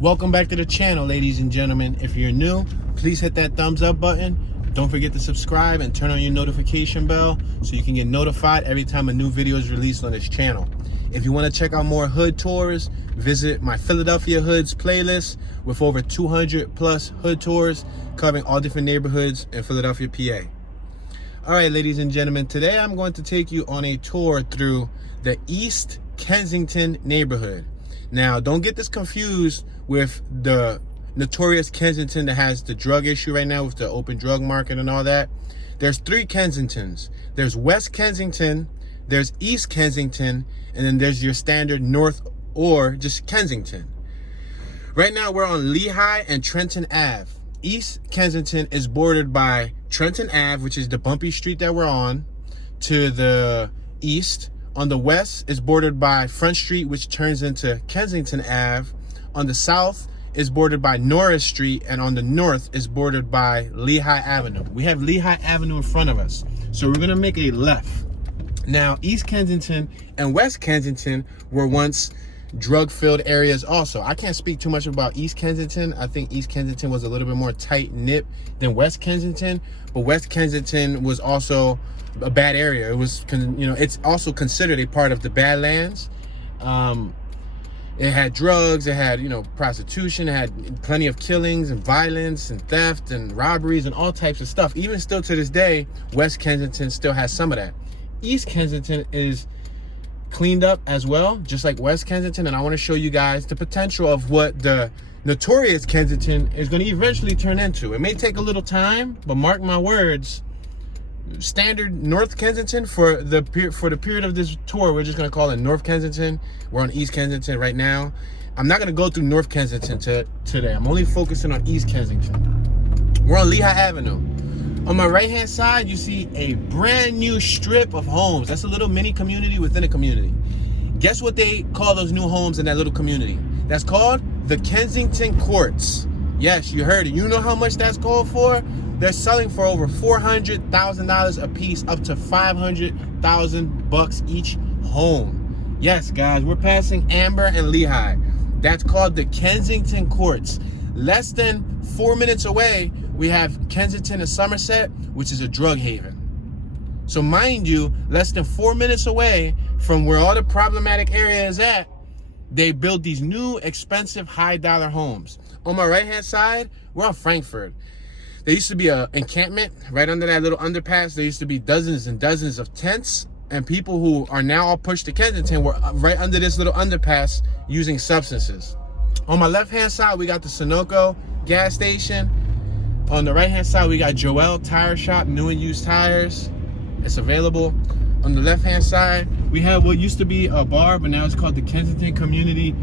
Welcome back to the channel, ladies and gentlemen. If you're new, please hit that thumbs up button. Don't forget to subscribe and turn on your notification bell so you can get notified every time a new video is released on this channel. If you want to check out more hood tours, visit my Philadelphia Hoods playlist with over 200 plus hood tours covering all different neighborhoods in Philadelphia, PA. All right, ladies and gentlemen, today I'm going to take you on a tour through the East Kensington neighborhood. Now, don't get this confused with the notorious Kensington that has the drug issue right now with the open drug market and all that. There's three Kensingtons. There's West Kensington, there's East Kensington, and then there's your standard North or just Kensington. Right now, we're on Lehigh and Trenton Ave. East Kensington is bordered by Trenton Ave, which is the bumpy street that we're on, to the east. On the west is bordered by Front Street, which turns into Kensington Ave. On the south is bordered by Norris Street, and on the north is bordered by Lehigh Avenue. We have Lehigh Avenue in front of us, so we're gonna make a left. Now, East Kensington and West Kensington were once drug-filled areas also. I can't speak too much about East Kensington. I think East Kensington was a little bit more tight-knit than West Kensington, but West Kensington was also a bad area. It was, it's also considered a part of the Badlands. It had drugs, it had, prostitution, it had plenty of killings and violence and theft and robberies and all types of stuff. Even still to this day, West Kensington still has some of that. East Kensington is cleaned up as well, just like West Kensington, and I want to show you guys the potential of what the notorious Kensington is going to eventually turn into. It may take a little time, but mark my words, standard North Kensington for the period of this tour, we're just going to call it North Kensington. We're on East Kensington right now. I'm not going to go through North Kensington today. I'm only focusing on East Kensington. We're on Lehigh Avenue. On my right hand side, you see a brand new strip of homes. That's a little mini community within a community. Guess what they call those new homes in that little community? That's called the Kensington Courts. Yes, you heard it. You know how much that's called for? They're selling for over $400,000 a piece, up to $500,000 each home. Yes, guys, we're passing Amber and Lehigh. That's called the Kensington Courts. Less than 4 minutes away, we have Kensington and Somerset, which is a drug haven. So mind you, less than 4 minutes away from where all the problematic area is at, they build these new, expensive, high-dollar homes. On my right-hand side, we're on Frankfurt. There used to be an encampment right under that little underpass. There used to be dozens and dozens of tents, and people who are now all pushed to Kensington were right under this little underpass using substances. On my left-hand side, we got the Sunoco gas station. On the right-hand side, we got Joel Tire Shop, new and used tires. It's available. On the left-hand side, we have what used to be a bar, but now it's called the Kensington Community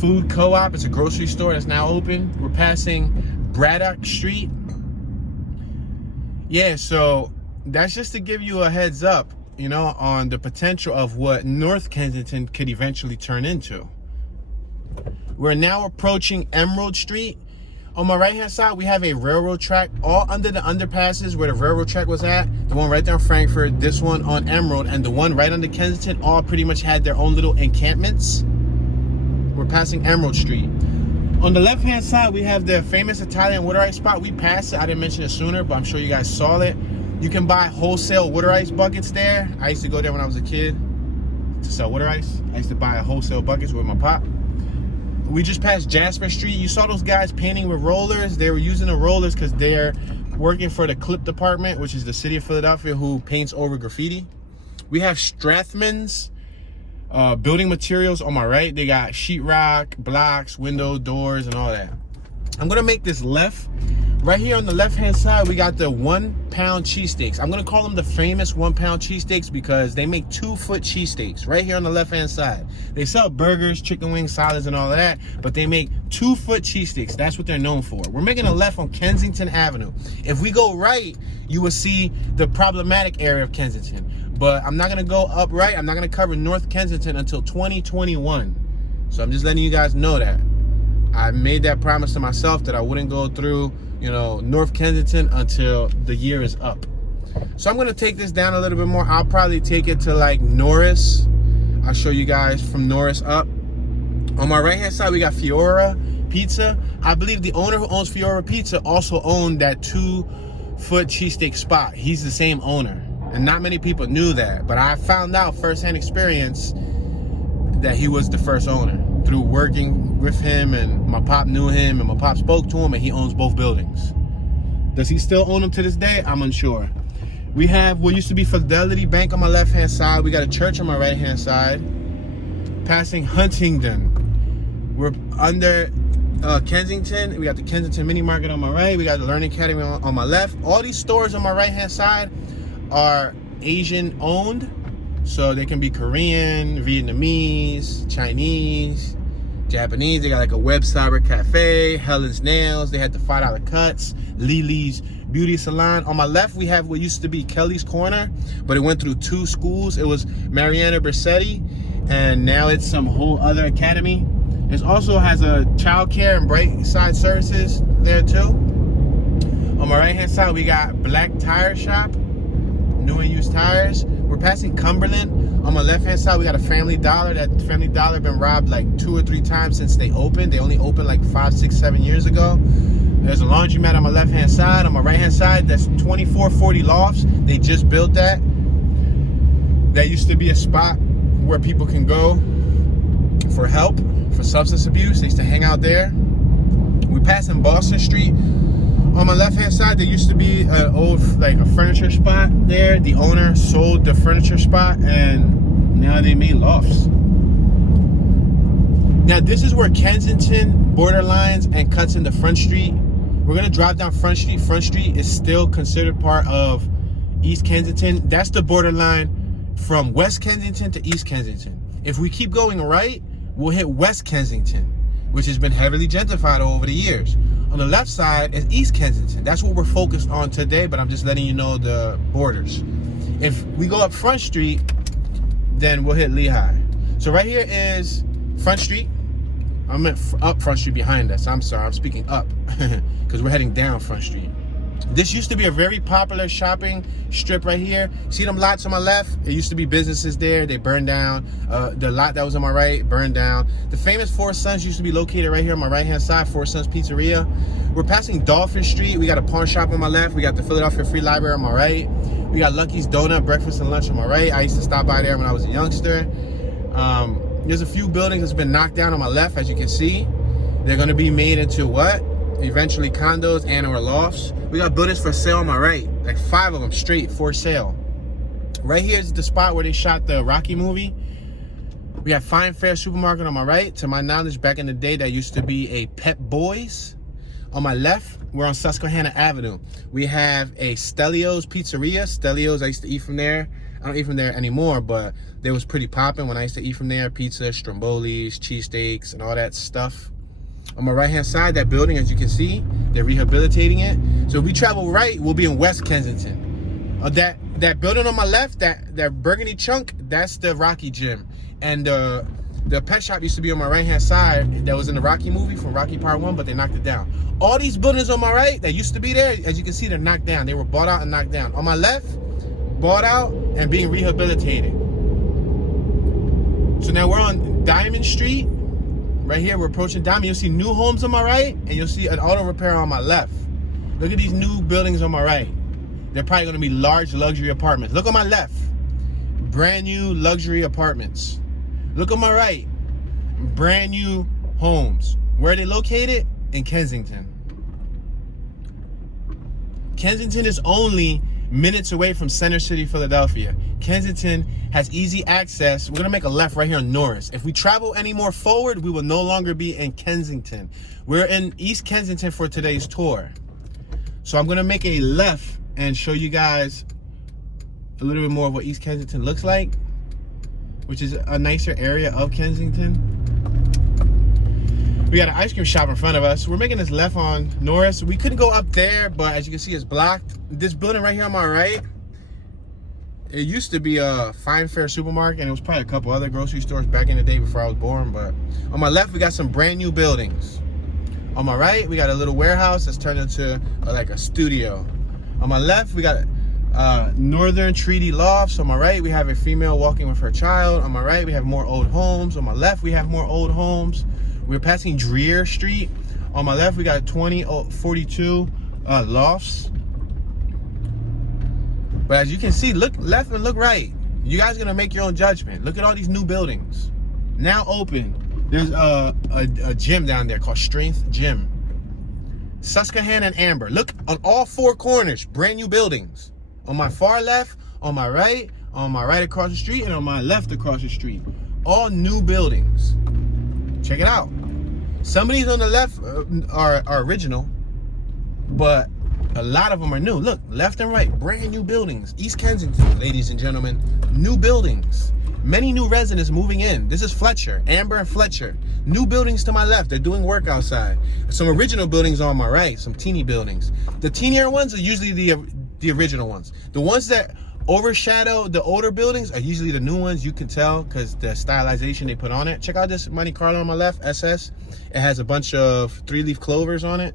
Food Co-op. It's a grocery store that's now open. We're passing Braddock Street. Yeah, so that's just to give you a heads up, on the potential of what North Kensington could eventually turn into. We're now approaching Emerald Street. On my right-hand side, we have a railroad track all under the underpasses where the railroad track was at. The one right there in Frankfurt, this one on Emerald, and the one right under Kensington all pretty much had their own little encampments. We're passing Emerald Street. On the left-hand side, we have the famous Italian water ice spot. We passed it. I didn't mention it sooner, but I'm sure you guys saw it. You can buy wholesale water ice buckets there. I used to go there when I was a kid to sell water ice. I used to buy wholesale buckets with my pop. We just passed Jasper Street. You saw those guys painting with rollers. They were using the rollers because they're working for the Clip Department, which is the city of Philadelphia, who paints over graffiti. We have Strathman's building materials on my right. They got sheetrock, blocks, windows, doors, and all that. I'm gonna make this left. Right here on the left-hand side, we got the 1 pound cheesesteaks. I'm gonna call them the famous 1 pound cheesesteaks because they make 2-foot cheesesteaks right here on the left-hand side. They sell burgers, chicken wings, salads, and all that, but they make 2-foot cheesesteaks. That's what they're known for. We're making a left on Kensington Avenue. If we go right, you will see the problematic area of Kensington. But I'm not gonna go up right. I'm not gonna cover North Kensington until 2021. So I'm just letting you guys know that. I made that promise to myself that I wouldn't go through, North Kensington until the year is up. So I'm gonna take this down a little bit more. I'll probably take it to like Norris. I'll show you guys from Norris up. On my right hand side, we got Fiora Pizza. I believe the owner who owns Fiora Pizza also owned that 2-foot cheesesteak spot. He's the same owner. And not many people knew that. But I found out firsthand experience that he was the first owner through working with him, and my pop knew him, and my pop spoke to him, and he owns both buildings. Does he still own them to this day? I'm unsure. We have what used to be Fidelity Bank on my left-hand side. We got a church on my right-hand side. Passing Huntingdon. We're under Kensington. We got the Kensington Mini Market on my right. We got the Learning Academy on my left. All these stores on my right-hand side are Asian-owned. So they can be Korean, Vietnamese, Chinese, Japanese. They got like a Web Cyber Cafe, Helen's Nails. They had the $5 cuts, Lily's Beauty Salon. On my left, we have what used to be Kelly's Corner, but it went through 2 schools. It was Mariana Bersetti, and now it's some whole other academy. It also has a child care and bright side services there too. On my right-hand side, we got Black Tire Shop, new and used tires. We're passing Cumberland. On my left-hand side, we got a Family Dollar. That Family Dollar been robbed like 2 or 3 times since they opened. They only opened like 5, 6, 7 years ago. There's a laundromat on my left-hand side. On my right-hand side, that's 2440 Lofts. They just built that. That used to be a spot where people can go for help, for substance abuse. They used to hang out there. We passing Boston Street. On my left-hand side, there used to be an old, like a furniture spot there. The owner sold the furniture spot, and now they made lofts. Now, this is where Kensington borderlines and cuts into Front Street. We're gonna drive down Front Street. Front Street is still considered part of East Kensington. That's the borderline from West Kensington to East Kensington. If we keep going right, we'll hit West Kensington, which has been heavily gentrified over the years. On the left side is East Kensington. That's what we're focused on today, but I'm just letting you know the borders. If we go up Front Street, then we'll hit Lehigh. So right here is Front Street. I meant up Front Street behind us. I'm sorry, I'm speaking up because we're heading down Front Street. This used to be a very popular shopping strip right here. See them lots on my left? It used to be businesses there. They burned down. The lot that was on my right burned down. The famous Four Sons used to be located right here on my right-hand side, Four Sons Pizzeria. We're passing Dolphin Street. We got a pawn shop on my left. We got the Philadelphia Free Library on my right. We got Lucky's Donut, breakfast and lunch on my right. I used to stop by there when I was a youngster. There's a few buildings that's been knocked down on my left, as you can see. They're going to be made into what? Eventually condos and or lofts. We got buildings for sale on my right, like 5 of them straight for sale. Right here is the spot where they shot the Rocky movie. We have Fine Fair Supermarket on my right. To my knowledge, back in the day, that used to be a Pep Boys. On my left, we're on Susquehanna Avenue. We have a Stelio's Pizzeria. Stelio's, I used to eat from there. I don't eat from there anymore, but they was pretty popping when I used to eat from there. Pizza, strombolis, cheesesteaks, and all that stuff. On my right-hand side, that building, as you can see, they're rehabilitating it. So if we travel right, we'll be in West Kensington. That building on my left, that burgundy chunk, that's the Rocky Gym. And the pet shop used to be on my right-hand side. That was in the Rocky movie from Rocky Part 1, but they knocked it down. All these buildings on my right that used to be there, as you can see, they're knocked down. They were bought out and knocked down. On my left, bought out and being rehabilitated. So now we're on Diamond Street. Right here, we're approaching Diamond. You'll see new homes on my right, and you'll see an auto repair on my left. Look at these new buildings on my right. They're probably gonna be large luxury apartments. Look on my left, brand new luxury apartments. Look on my right, brand new homes. Where are they located? In Kensington. Kensington is only minutes away from Center City, Philadelphia. Kensington has easy access. We're gonna make a left right here on Norris. If we travel any more forward, we will no longer be in Kensington. We're in East Kensington for today's tour. So I'm gonna make a left and show you guys a little bit more of what East Kensington looks like, which is a nicer area of Kensington. We got an ice cream shop in front of us. We're making this left on Norris. We couldn't go up there, but as you can see, it's blocked. This building right here on my right, it used to be a Fine Fair Supermarket, and it was probably a couple other grocery stores back in the day before I was born. But on my left, we got some brand new buildings. On my right, we got a little warehouse that's turned into like a studio. On my left, we got Northern Treaty Lofts. On my right, we have a female walking with her child. On my right, we have more old homes. On my left, we have more old homes. We're passing Drear Street. On my left, we got 2042 lofts. But as you can see, look left and look right. You guys are gonna make your own judgment. Look at all these new buildings. Now open. There's a gym down there called Strength Gym. Susquehanna and Amber. Look on all four corners, brand new buildings. On my far left, on my right across the street, and on my left across the street. All new buildings. Check it out. Some of these on the left are original, but a lot of them are new. Look, left and right, brand new buildings. East Kensington, ladies and gentlemen, new buildings. Many new residents moving in. This is Fletcher, Amber and Fletcher. New buildings to my left. They're doing work outside. Some original buildings on my right, some teeny buildings. The teenier ones are usually the original ones. The ones that overshadow the older buildings are usually the new ones. You can tell because the stylization they put on it. Check out this Monte Carlo on my left, SS. It has a bunch of 3-leaf clovers on it.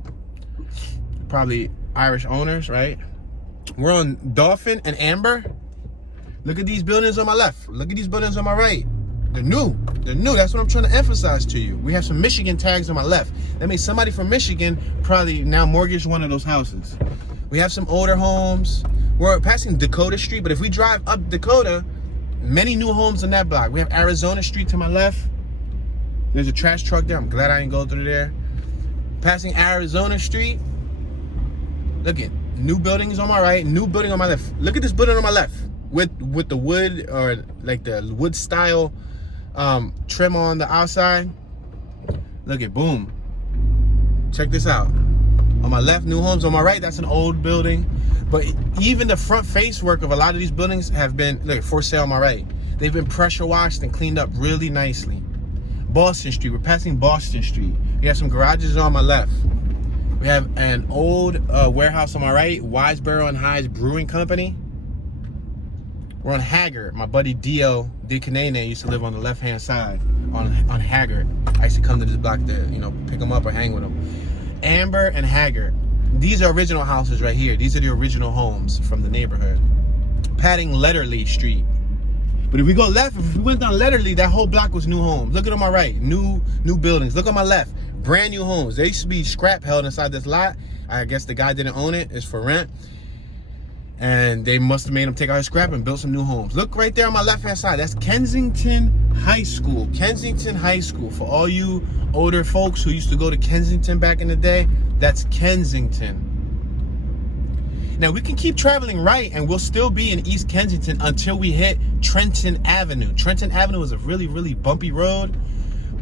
Probably Irish owners, right? We're on Dolphin and Amber. Look at these buildings on my left. Look at these buildings on my right. They're new. They're new. That's what I'm trying to emphasize to you. We have some Michigan tags on my left. That means somebody from Michigan probably now mortgaged one of those houses. We have some older homes. We're passing Dakota Street, but if we drive up Dakota, many new homes in that block. We have Arizona Street to my left. There's a trash truck there. I'm glad I didn't go through there. Passing Arizona Street. Look at new buildings on my right, new building on my left. Look at this building on my left with the wood, or like the wood style trim on the outside. Look at, boom. Check this out. On my left, new homes. On my right, that's an old building. But even the front face work of a lot of these buildings have been, look, for sale on my right. They've been pressure washed and cleaned up really nicely. Boston Street, we're passing Boston Street. We have some garages on my left. We have an old warehouse on my right, Wiseboro and Highs Brewing Company. We're on Haggard. My buddy Dio K&A used to live on the left-hand side on Haggard. I used to come to this block to, you know, pick him up or hang with him. Amber and Haggard. These are original houses right here. These are the original homes from the neighborhood. Padding Letterly Street. But if we go left, if we went down Letterly, that whole block was new homes. Look at on my right, new buildings. Look on my left, brand new homes. They used to be scrap held inside this lot. I guess the guy didn't own it. It's for rent. And they must have made him take out his scrap and build some new homes. Look right there on my left-hand side. That's Kensington High School. Kensington High School. For all you older folks who used to go to Kensington back in the day, that's Kensington. Now, we can keep traveling right and we'll still be in East Kensington until we hit Trenton Avenue. Trenton Avenue is a really, really bumpy road.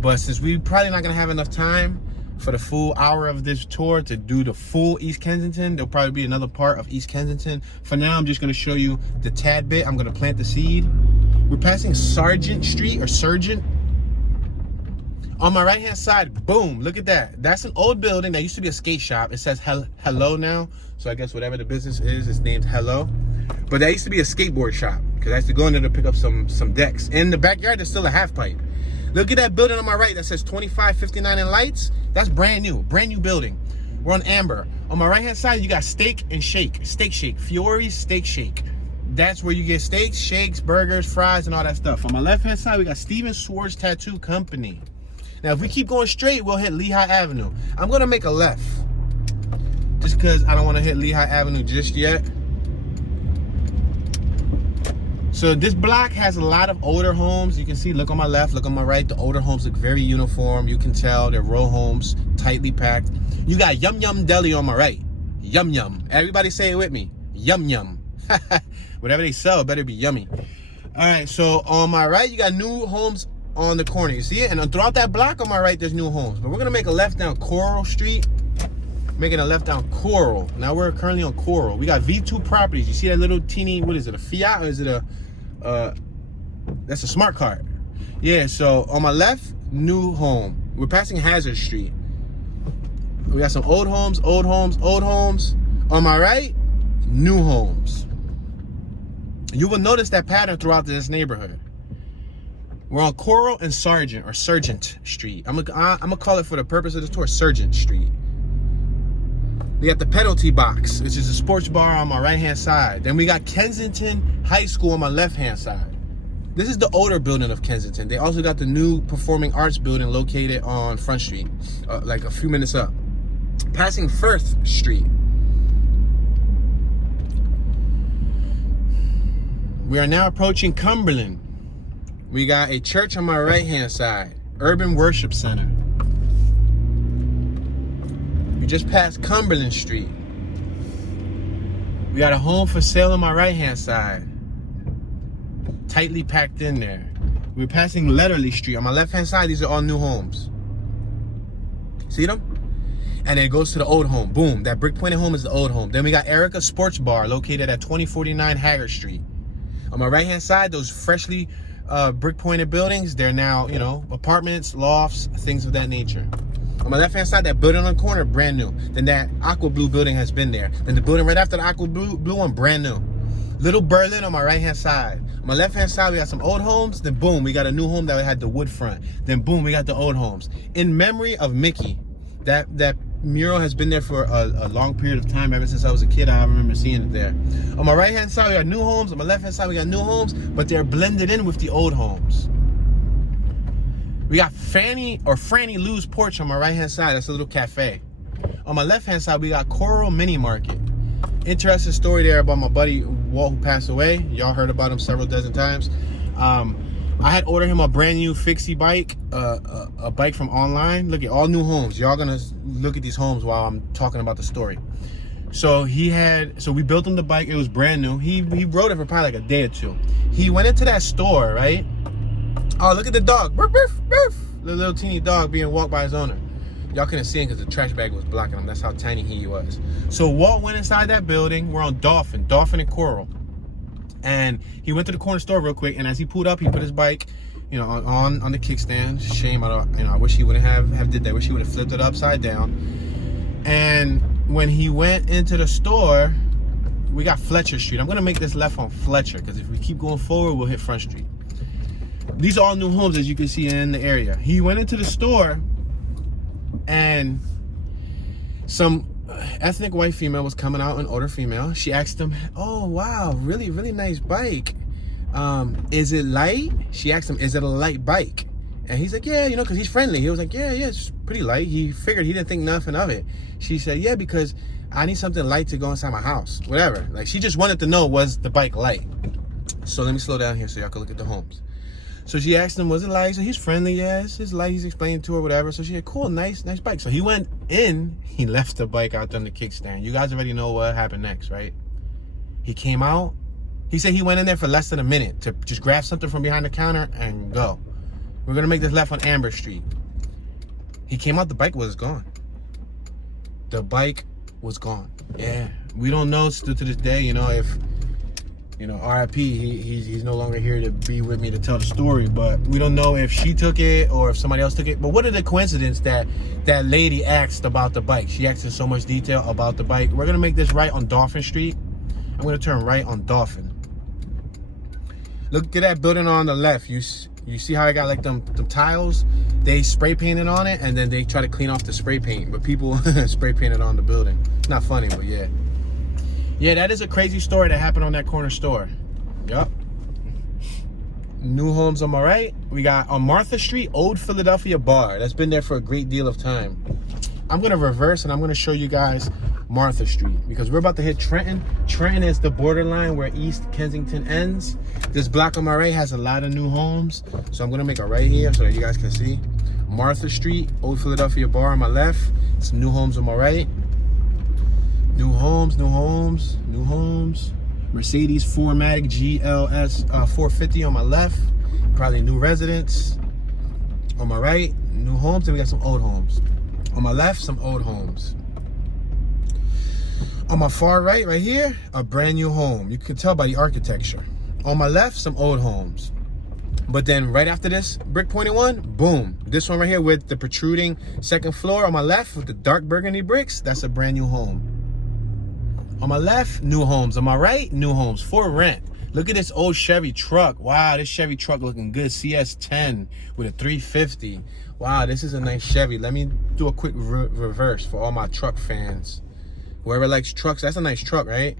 But since we're probably not going to have enough time for the full hour of this tour to do the full East Kensington, there'll probably be another part of East Kensington. For now, I'm just going to show you the tad bit. I'm going to plant the seed. We're passing Sargent Street, or Surgeon. On my right-hand side, boom, look at that. That's an old building that used to be a skate shop. It says Hello now. So I guess whatever the business is, it's named Hello. But that used to be a skateboard shop because I used to go in there to pick up some decks. In the backyard, there's still a half pipe. Look at that building on my right that says 2559 in lights. That's brand new building. We're on Amber. On my right-hand side, you got Steak and Shake. Steak Shake, Fiora's Steak Shake. That's where you get steaks, shakes, burgers, fries, and all that stuff. On my left-hand side, we got Steven Swords Tattoo Company. Now, if we keep going straight, we'll hit Lehigh Avenue. I'm gonna make a left, just because I don't want to hit Lehigh Avenue just yet. So this block has a lot of older homes. You can see, look on my left, look on my right. The older homes look very uniform. You can tell they're row homes, tightly packed. You got Yum Yum Deli on my right. Yum Yum. Everybody say it with me. Yum Yum. Whatever they sell, better be yummy. All right, so on my right, you got new homes on the corner. You see it? And throughout that block on my right, there's new homes. But we're going to make a left down Coral Street. Making a left down Coral. Now we're currently on Coral. We got V2 properties. You see that little teeny, what is it, a Fiat, or is it a that's a smart card? Yeah, so on my left, new home. We're passing Hazard Street. We got some old homes, old homes, old homes. On my right, new homes. You will notice that pattern throughout this neighborhood. We're on Coral and Sargent, or Sargent Street. I'm gonna call it, for the purpose of the tour, Sargent Street. We got the Penalty Box, which is a sports bar on my right-hand side. Then we got Kensington High School on my left-hand side. This is the older building of Kensington. They also got the new performing arts building located on Front Street, like a few minutes up. Passing Firth Street. We are now approaching Cumberland. We got a church on my right-hand side, Urban Worship Center. We just passed Cumberland Street. We got a home for sale on my right-hand side, tightly packed in there. We're passing Letterley Street. On my left-hand side, these are all new homes. See them? And then it goes to the old home. Boom, that brick pointed home is the old home. Then we got Erica Sports Bar located at 2049 Haggard Street. On my right-hand side, those freshly brick pointed buildings, they're now, you know, apartments, lofts, things of that nature. On my left-hand side, that building on the corner, brand new. Then that aqua blue building has been there. Then the building right after the aqua blue one, brand new. Little Berlin on my right-hand side. On my left-hand side, we got some old homes. Then boom, we got a new home that had the wood front. Then boom, we got the old homes. In memory of Mickey. That mural has been there for a long period of time. Ever since I was a kid, I remember seeing it there. On my right-hand side, we got new homes. On my left-hand side, we got new homes, but they're blended in with the old homes. We got Franny Lou's porch on my right-hand side. That's a little cafe. On my left-hand side, we got Coral Mini Market. Interesting story there about my buddy Walt, who passed away. Y'all heard about him several dozen times. I had ordered him a brand new fixie bike, a bike from online. Look at all new homes. Y'all gonna look at these homes while I'm talking about the story. So we built him the bike. It was brand new. He rode it for probably like a day or two. He went into that store, right? Oh, look at the dog. Burf, burf, burf. The little teeny dog being walked by his owner. Y'all couldn't see him because the trash bag was blocking him. That's how tiny he was. So Walt went inside that building. We're on Dolphin and Coral. And he went to the corner store real quick, and as he pulled up, he put his bike, you know, on the kickstand. Shame, I wish he wouldn't have did that. I wish he would have flipped it upside down. And when he went into the store, we got Fletcher Street. I'm gonna make this left on Fletcher because if we keep going forward, we'll hit Front Street. These are all new homes, as you can see in the area. He went into the store, and some ethnic white female was coming out, an older female. She asked him, "Oh wow, really nice bike. Is it light?" She asked him, "Is it a light bike?" And he's like, "Yeah, you know," because he's friendly. He was like, yeah, it's pretty light. He figured, he didn't think nothing of it. She said, "Yeah, because I need something light to go inside my house." Whatever. Like, she just wanted to know, was the bike light? So let me slow down here so y'all can look at the homes. So she asked him, was it light? So he's friendly. Yeah, it's light. He's explaining to her, whatever. So she said, cool, nice bike. So he went in. He left the bike out on the kickstand. You guys already know what happened next, right? He came out. He said he went in there for less than a minute to just grab something from behind the counter and go. We're going to make this left on Ambrose Street. He came out. The bike was gone. The bike was gone. Yeah. We don't know still to this day, you know, if... You know, RIP, he's no longer here to be with me to tell the story, but we don't know if she took it or if somebody else took it. But what are the coincidence that that lady asked about the bike? She asked in so much detail about the bike. We're going to make this right on Dolphin Street. I'm going to turn right on Dolphin. Look at that building on the left. You see how I got like them tiles? They spray painted on it, and then they try to clean off the spray paint. But people spray painted on the building. It's not funny, but yeah. Yeah, that is a crazy story that happened on that corner store. Yup. New homes on my right. We got on Martha Street, Old Philadelphia Bar. That's been there for a great deal of time. I'm going to reverse and I'm going to show you guys Martha Street because we're about to hit Trenton. Trenton is the borderline where East Kensington ends. This block on my right has a lot of new homes. So I'm going to make a right here so that you guys can see. Martha Street, Old Philadelphia Bar on my left. Some new homes on my right. New homes. Mercedes 4MATIC GLS 450 on my left. Probably new residents. On my right, new homes, and we got some old homes. On my left, some old homes. On my far right here, a brand new home. You can tell by the architecture. On my left, some old homes. But then right after this brick pointed one, boom. This one right here with the protruding second floor on my left with the dark burgundy bricks, that's a brand new home. On my left, new homes. On my right, new homes for rent. Look at this old Chevy truck. Wow, this Chevy truck looking good. CS10 with a 350. Wow, this is a nice Chevy. Let me do a quick reverse for all my truck fans. Whoever likes trucks, that's a nice truck, right?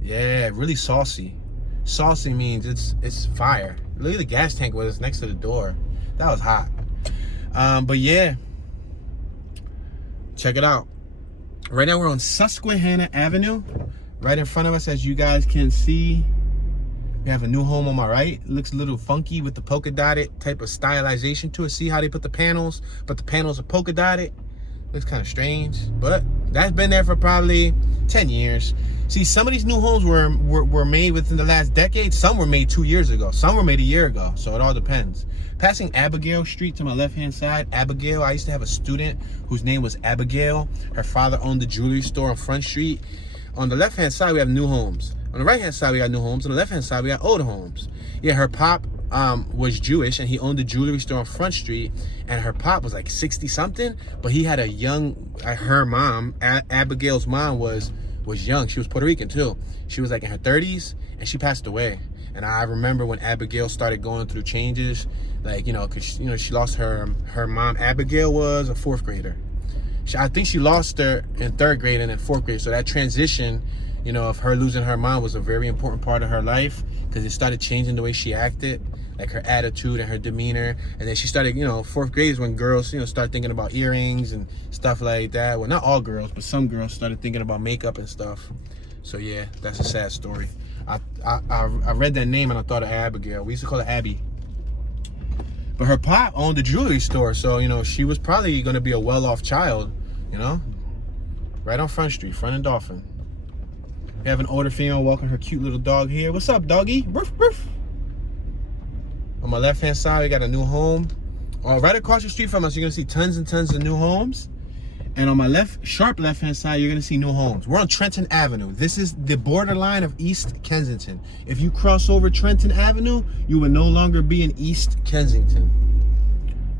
Yeah, really saucy. Saucy means it's fire. Look at the gas tank was next to the door. That was hot. But yeah, check it out. Right now we're on Susquehanna Avenue. Right in front of us, as you guys can see, we have a new home on my right. It looks a little funky with the polka dotted type of stylization to it. See how they put the panels, but the panels are polka dotted. Looks kind of strange, but that's been there for probably 10 years. See, some of these new homes were made within the last decade. Some were made 2 years ago. Some were made a year ago. So it all depends. Passing Abigail Street to my left-hand side. Abigail, I used to have a student whose name was Abigail. Her father owned the jewelry store on Front Street. On the left-hand side, we have new homes. On the right-hand side, we got new homes. On the left-hand side, we got old homes. Yeah, her pop was Jewish, and he owned the jewelry store on Front Street, and her pop was like 60-something, but he had a young, her mom, Abigail's mom was young. She was Puerto Rican too. She was like in her 30s, and she passed away. And I remember when Abigail started going through changes, like, you know, because, you know, she lost her mom. Abigail was a 4th grader. I think she lost her in 3rd grade and then 4th grade. So that transition, you know, of her losing her mom was a very important part of her life, because it started changing the way she acted, like her attitude and her demeanor. And then she started, you know, 4th grade is when girls, you know, start thinking about earrings and stuff like that. Well, not all girls, but some girls started thinking about makeup and stuff. So yeah, that's a sad story. I read that name and I thought of Abigail. We used to call her Abby. But her pop owned a jewelry store, so, you know, she was probably going to be a well-off child, you know, right on Front Street, front of Dolphin. We have an older female walking her cute little dog here. What's up, doggy? Ruff, ruff. On my left-hand side, we got a new home. Right across the street from us, you're going to see tons and tons of new homes. And on my sharp left-hand side, you're going to see new homes. We're on Trenton Avenue. This is the borderline of East Kensington. If you cross over Trenton Avenue, you will no longer be in East Kensington.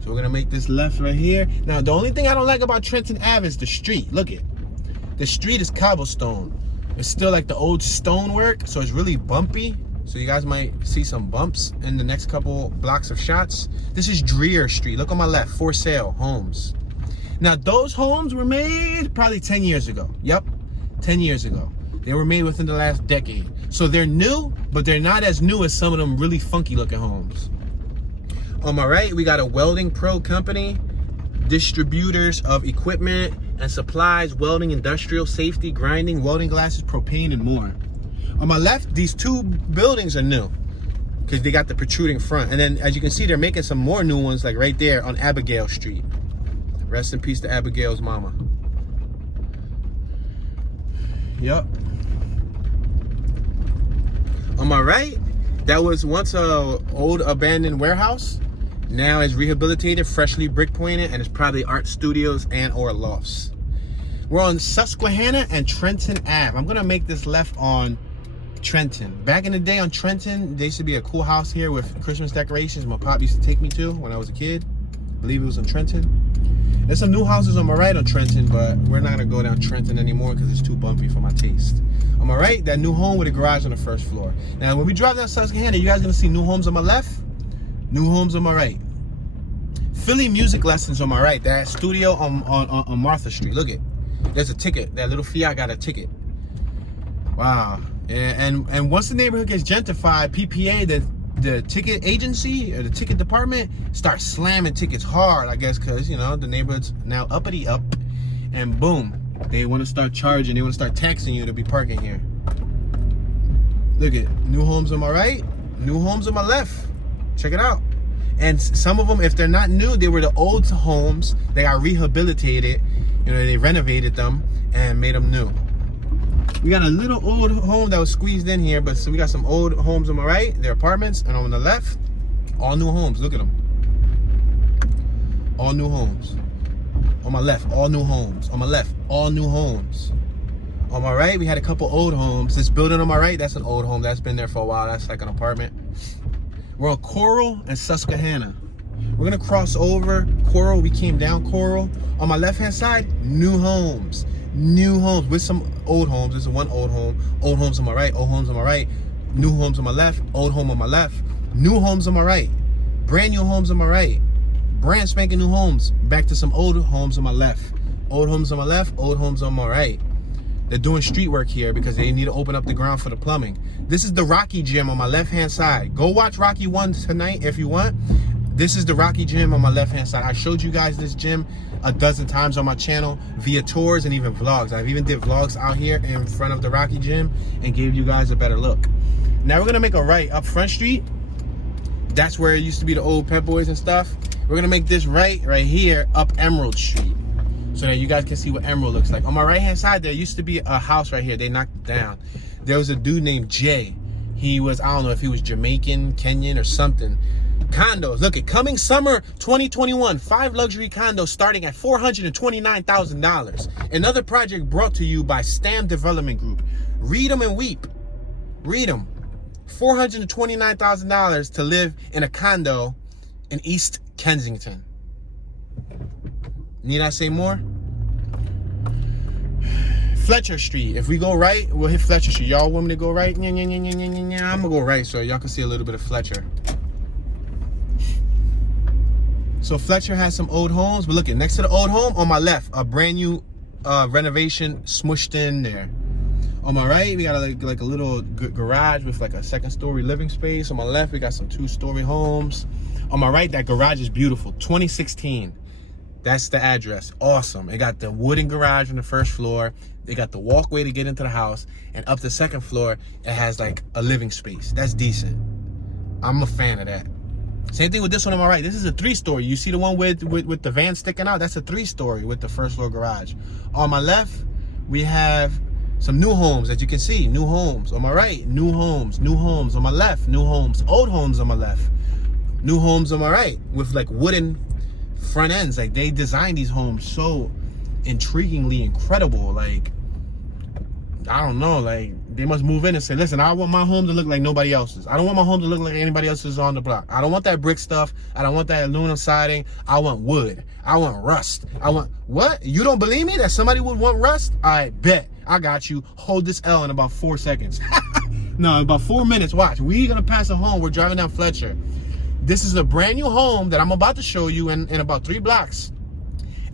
So we're going to make this left right here. Now, the only thing I don't like about Trenton Ave is the street. Look it. The street is cobblestone. It's still like the old stonework, so it's really bumpy. So you guys might see some bumps in the next couple blocks of shots. This is Drear Street. Look on my left, for sale homes. Now, those homes were made probably 10 years ago. Yep, 10 years ago. They were made within the last decade. So they're new, but they're not as new as some of them really funky looking homes. On my right, we got a welding pro company, distributors of equipment and supplies, welding, industrial safety, grinding, welding glasses, propane, and more. On my left, these 2 buildings are new because they got the protruding front. And then, as you can see, they're making some more new ones, like right there on Abigail Street. Rest in peace to Abigail's mama. Yep. On my right, that was once a old abandoned warehouse. Now it's rehabilitated, freshly brick pointed, and it's probably art studios and or lofts. We're on Susquehanna and Trenton Ave. I'm gonna make this left on Trenton. Back in the day on Trenton, there used to be a cool house here with Christmas decorations my pop used to take me to when I was a kid. I believe it was in Trenton. There's some new houses on my right on Trenton, but we're not gonna go down Trenton anymore because it's too bumpy for my taste. On my right, that new home with a garage on the 1st floor. Now, when we drive down Susquehanna, you guys gonna see new homes on my left, new homes on my right. Philly music lessons on my right. That studio on Martha Street. Look it. There's a ticket. That little Fiat got a ticket. Wow. And once the neighborhood gets gentrified, PPA, the ticket agency or the ticket department starts slamming tickets hard, I guess, because, you know, the neighborhood's now uppity up, and boom, they want to start charging. They want to start taxing you to be parking here. Look at new homes on my right, new homes on my left. Check it out. And some of them, if they're not new, they were the old homes. They got rehabilitated. You know, they renovated them and made them new. We got a little old home that was squeezed in here, but so we got some old homes on my right, they're apartments, and on the left, all new homes. Look at them. All new homes. On my left, all new homes. On my left, all new homes. On my right, we had a couple old homes. This building on my right, that's an old home. That's been there for a while. That's like an apartment. We're on Coral and Susquehanna. We're gonna cross over Coral. We came down Coral. On my left-hand side, new homes. New homes with some old homes. This is one old home. Old homes on my right, old homes on my right. New homes on my left, old home on my left. New homes on my right. Brand new homes on my right. Brand spanking new homes. Back to some old homes on my left. Old homes on my left, old homes on my right. They're doing street work here because they need to open up the ground for the plumbing. This is the Rocky Gym on my left-hand side. Go watch Rocky 1 tonight if you want. This is the Rocky Gym on my left-hand side. I showed you guys this gym a dozen times on my channel via tours and even vlogs. I've even did vlogs out here in front of the Rocky Gym and gave you guys a better look. Now we're gonna make a right up Front Street. That's where it used to be the old Pep Boys and stuff. We're gonna make this right here up Emerald Street, so that you guys can see what Emerald looks like. On my right-hand side, there used to be a house right here. They knocked it down. There was a dude named Jay. He was, I don't know if he was Jamaican, Kenyan, or something. Condos, look at coming summer 2021, 5 luxury condos starting at $429,000. Another project brought to you by Stam Development Group. Read them and weep. Read them. $429,000 to live in a condo in East Kensington. Need I say more? Fletcher Street. If we go right, we'll hit Fletcher Street. Y'all want me to go right? I'm gonna go right so y'all can see a little bit of Fletcher. So Fletcher has some old homes, but look at next to the old home on my left, a brand new renovation smushed in there. On my right, we got like a little garage with like a 2nd-story living space. On my left, we got some 2-story homes. On my right, that garage is beautiful. 2016. That's the address. Awesome. It got the wooden garage on the 1st floor. They got the walkway to get into the house, and up the 2nd floor, it has like a living space. That's decent. I'm a fan of that. Same thing with this one on my right. This is a 3-story. You see the one with the van sticking out? That's a 3-story with the 1st floor garage. On my left, we have some new homes that you can see. New homes. On my right, new homes. New homes. On my left, new homes. Old homes on my left. New homes on my right with like wooden front ends. Like they designed these homes so intriguingly incredible. Like, I don't know, like they must move in and say, listen, I want my home to look like nobody else's. I don't want my home to look like anybody else's on the block. I don't want that brick stuff. I don't want that aluminum siding. I want wood. I want rust. I want, what? You don't believe me that somebody would want rust? I bet. I got you. Hold this L in about 4 seconds. No, about 4 minutes. Watch. We're going to pass a home. We're driving down Fletcher. This is a brand new home that I'm about to show you in about 3 blocks.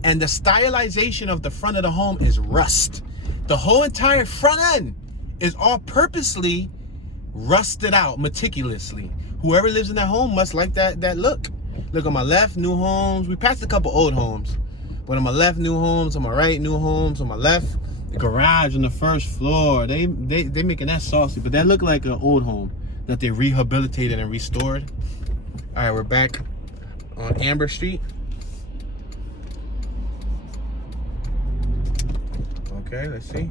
And the stylization of the front of the home is rust. The whole entire front end is all purposely rusted out meticulously. Whoever lives in that home must like that look. Look on my left, new homes. We passed a couple old homes. But on my left, new homes. On my right, new homes. On my left, the garage on the 1st floor. They making that saucy. But that looked like an old home that they rehabilitated and restored. All right, we're back on Amber Street. Okay, let's see.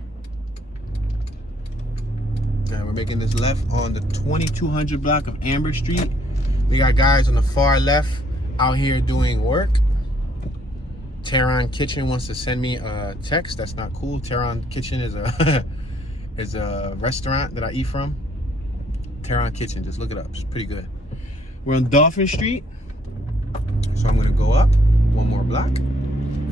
Now we're making this left on the 2200 block of Amber Street. We got guys on the far left out here doing work. Tehran Kitchen wants to send me a text. That's not cool. Tehran Kitchen is a is a restaurant that I eat from. Tehran Kitchen, just look it up. It's pretty good. We're on Dolphin Street. So I'm gonna go up 1 more block.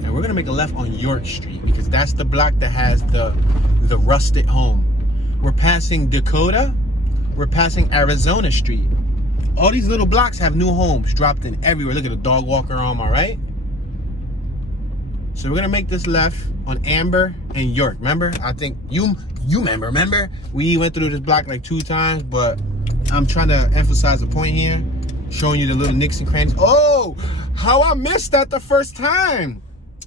And we're gonna make a left on York Street because that's the block that has the rusted home. We're passing Dakota. We're passing Arizona Street. All these little blocks have new homes dropped in everywhere. Look at the dog walker on my right. So we're gonna make this left on Amber and York. Remember? I think you remember? We went through this block like 2 times, but I'm trying to emphasize a point here, showing you the little nicks and crannies. Oh, how I missed that the first time.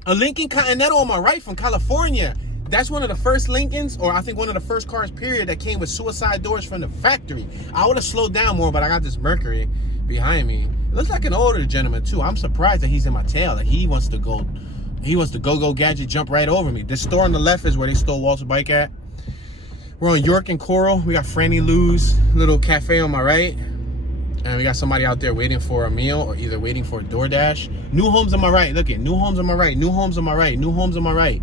A Lincoln Continental on my right from California. That's one of the first Lincolns, or I think one of the first cars, period, that came with suicide doors from the factory. I would have slowed down more, but I got this Mercury behind me. It looks like an older gentleman, too. I'm surprised that he's in my tail. Like, he wants to go gadget, jump right over me. This store on the left is where they stole Walt's bike at. We're on York and Coral. We got Franny Lou's little cafe on my right. And we got somebody out there waiting for a meal or either waiting for a DoorDash. New homes on my right. Look at new homes on my right. New homes on my right. New homes on my right.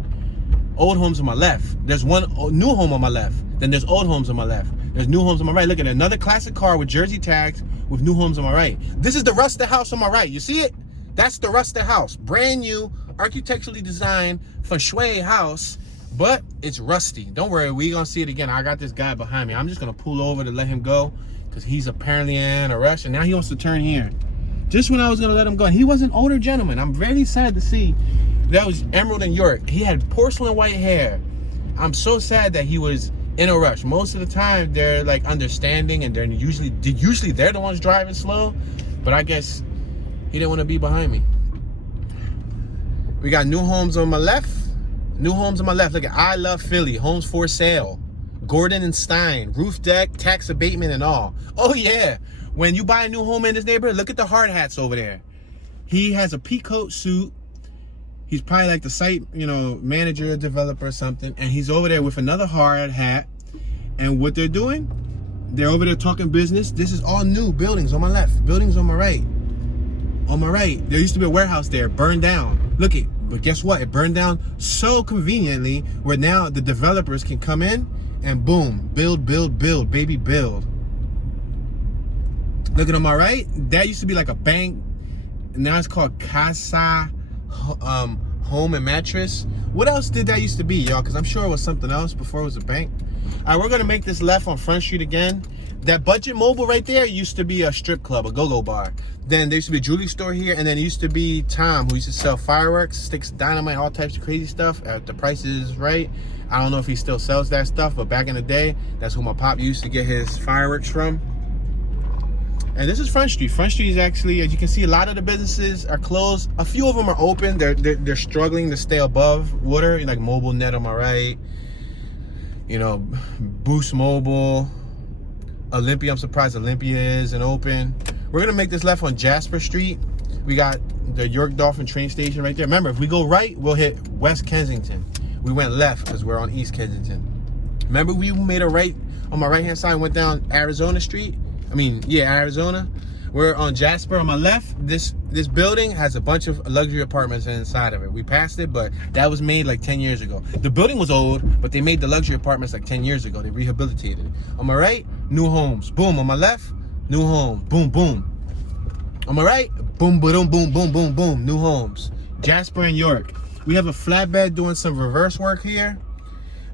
Old homes on my left. There's one new home on my left. Then there's old homes on my left. There's new homes on my right. Look at another classic car with jersey tags with new homes on my right. This is the rusted house on my right. You see it? That's the rusted house. Brand new, architecturally designed, feng shui house, but it's rusty. Don't worry, we're gonna see it again. I got this guy behind me. I'm just gonna pull over to let him go because he's apparently in a rush, and now he wants to turn here. Just when I was gonna let him go, and he was an older gentleman. I'm very sad to see. That was Emerald and York. He had porcelain white hair. I'm so sad that he was in a rush. Most of the time, they're like understanding, and they're usually they're the ones driving slow. But I guess he didn't want to be behind me. We got new homes on my left. New homes on my left. Look at I Love Philly. Homes for sale. Gordon and Stein. Roof deck, tax abatement, and all. Oh yeah. When you buy a new home in this neighborhood, look at the hard hats over there. He has a peacoat suit. He's probably like the site, manager, developer or something. And he's over there with another hard hat. And what they're doing, they're over there talking business. This is all new buildings on my left. Buildings on my right. On my right, there used to be a warehouse there, burned down. Look it, but guess what? It burned down so conveniently where now the developers can come in and boom, build, baby, build. Look at on my right, that used to be like a bank. Now it's called Casa Home and Mattress. What else did that used to be, y'all? Because I'm sure it was something else before it was a bank. All right, we're gonna make this left on Front Street again. That Budget Mobile right there used to be a strip club, a go-go bar. Then there used to be a jewelry store here, and then it used to be Tom, who used to sell fireworks, sticks, dynamite, all types of crazy stuff at the prices right. I don't know if he still sells that stuff, but back in the day, that's who my pop used to get his fireworks from. And this is Front Street. Front Street is actually, as you can see, a lot of the businesses are closed. A few of them are open. They're struggling to stay above water, like Mobile Net on my right. Boost Mobile. Olympia, I'm surprised Olympia isn't open. We're gonna make this left on Jasper Street. We got the York Dolphin train station right there. Remember, if we go right, we'll hit West Kensington. We went left because we're on East Kensington. Remember, we made a right on my right hand side and went down Arizona Street? Arizona. We're on Jasper on my left. This building has a bunch of luxury apartments inside of it. We passed it, but that was made like 10 years ago. The building was old, but they made the luxury apartments like 10 years ago. They rehabilitated it. On my right, new homes. Boom. On my left, new homes. Boom, boom. On my right, boom, boom, boom, boom, boom, boom. New homes. Jasper and York. We have a flatbed doing some reverse work here.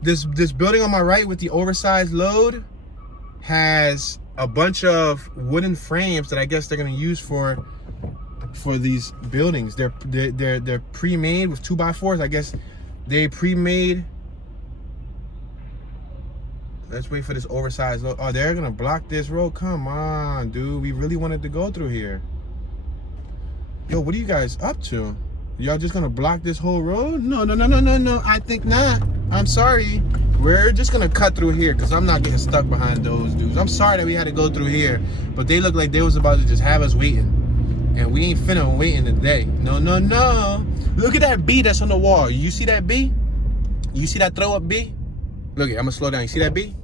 This building on my right with the oversized load has a bunch of wooden frames that I guess they're gonna use for these buildings. They're pre-made with 2x4s. I guess they pre-made. Let's wait for this oversized load. Oh, they're gonna block this road. Come on, dude. We really wanted to go through here. Yo, what are you guys up to? Y'all just gonna block this whole road? No. I think not. I'm sorry. We're just gonna cut through here because I'm not getting stuck behind those dudes. I'm sorry that we had to go through here, but they look like they was about to just have us waiting. And we ain't finna waiting today. No. Look at that B that's on the wall. You see that B? You see that throw up B? Look, I'm gonna slow down. You see that B?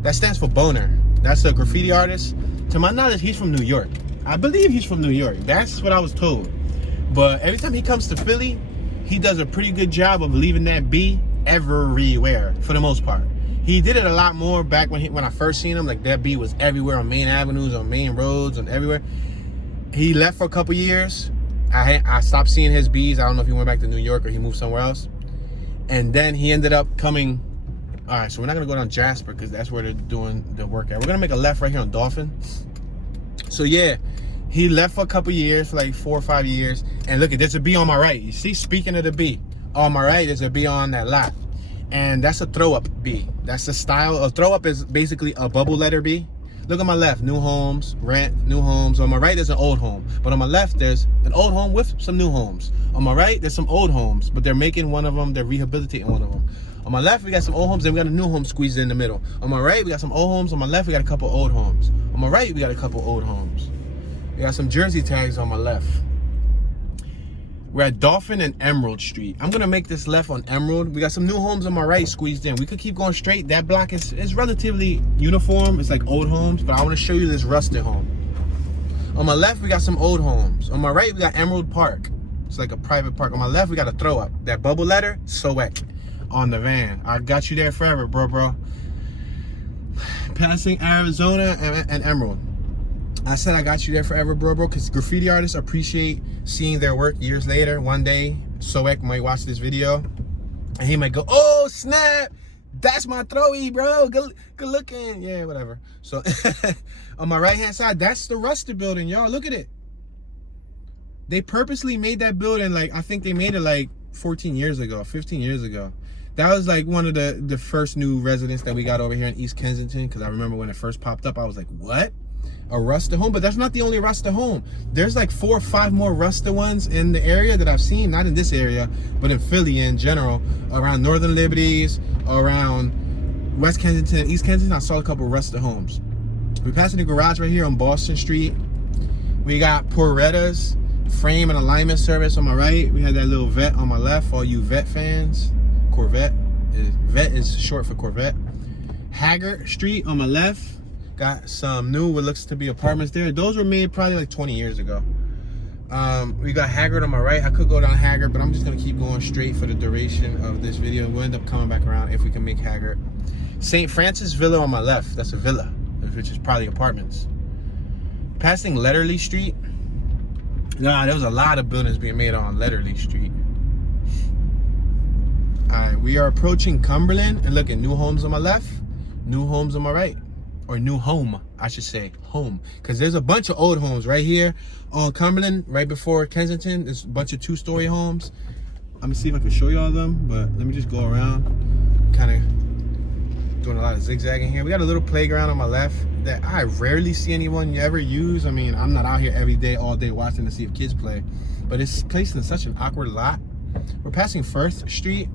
That stands for boner. That's a graffiti artist. To my knowledge, he's from New York. I believe he's from New York. That's what I was told. But every time he comes to Philly, he does a pretty good job of leaving that B everywhere for the most part. He did it a lot more back when I first seen him. Like that B was everywhere on main avenues, on main roads, and everywhere. He left for a couple years. I stopped seeing his B's. I don't know if he went back to New York or he moved somewhere else. And then he ended up coming. All right, so we're not gonna go down Jasper because that's where they're doing the work at. We're gonna make a left right here on Dolphin. So yeah, he left for a couple years, for like 4 or 5 years. And look, there's a B on my right. You see, speaking of the B, on my right, there's a B on that left. And that's a throw-up B. That's the style. A throw-up is basically a bubble letter B. Look on my left, new homes, rent, new homes. On my right, there's an old home. But on my left, there's an old home with some new homes. On my right, there's some old homes, but they're making one of them, they're rehabilitating one of them. On my left, we got some old homes, then we got a new home squeezed in the middle. On my right, we got some old homes. On my left, we got a couple old homes. On my right, we got a couple old homes. We got some Jersey tags on my left. We're at Dolphin and Emerald Street. I'm gonna make this left on Emerald. We got some new homes on my right squeezed in. We could keep going straight. That block is relatively uniform. It's like old homes, but I wanna show you this rusted home. On my left, we got some old homes. On my right, we got Emerald Park. It's like a private park. On my left, we got a throw up. That bubble letter, Soek, on the van. I got you there forever, bro. Passing Arizona and Emerald. I said I got you there forever, bro, because graffiti artists appreciate seeing their work years later. One day, Soek might watch this video, and he might go, oh, snap, that's my throwy, bro, good looking. Yeah, whatever. So, on my right-hand side, that's the rusted building, y'all. Look at it. They purposely made that building, like, I think they made it, like, 14 years ago, 15 years ago. That was like one of the first new residents that we got over here in East Kensington, because I remember when it first popped up, I was like, what? A Rusta home? But that's not the only Rusta home. There's like 4 or 5 more Rusta ones in the area that I've seen, not in this area, but in Philly in general, around Northern Liberties, around West Kensington and East Kensington. I saw a couple Rusta homes. We're passing the garage right here on Boston Street. We got Porretta's frame and alignment service on my right. We had that little vet on my left, all you vet fans. Corvette. Vet is short for Corvette. Haggard Street on my left. Got some new, what looks to be apartments there. Those were made probably like 20 years ago. We got Haggard on my right. I could go down Haggard, but I'm just going to keep going straight for the duration of this video. We'll end up coming back around if we can make Haggard. St. Francis Villa on my left. That's a villa, which is probably apartments. Passing Letterley Street. Nah, there was a lot of buildings being made on Letterley Street. Alright, we are approaching Cumberland, and look at new homes on my left, new homes on my right. Or new home, I should say, home. Because there's a bunch of old homes right here on Cumberland, right before Kensington. There's a bunch of 2-story homes. I'm gonna see if I can show y'all them, but let me just go around. Kind of doing a lot of zigzagging here. We got a little playground on my left that I rarely see anyone ever use. I mean, I'm not out here every day, all day watching to see if kids play. But it's placed in such an awkward lot. We're passing Firth Street.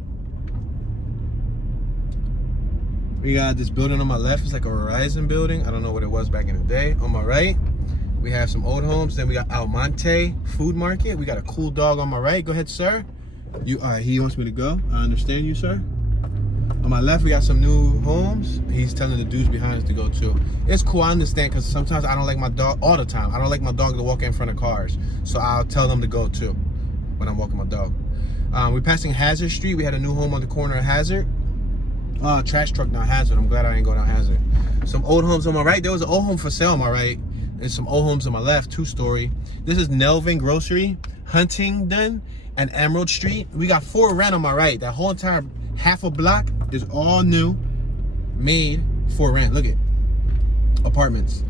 We got this building on my left. It's like a Verizon building. I don't know what it was back in the day. On my right, we have some old homes. Then we got Almonte Food Market. We got a cool dog on my right. Go ahead, sir. He wants me to go. I understand you, sir. On my left, we got some new homes. He's telling the dudes behind us to go too. It's cool, I understand, because sometimes I don't like my dog, all the time. I don't like my dog to walk in front of cars. So I'll tell them to go too when I'm walking my dog. We're passing Hazard Street. We had a new home on the corner of Hazard. Trash truck down Hazard. I'm glad I ain't go down Hazard. Some old homes on my right. There was an old home for sale on my right. And some old homes on my left, 2-story. This is Nelvin Grocery, Huntingdon, and Emerald Street. We got 4 rent on my right. That whole entire half a block is all new, made for rent. Look at apartments.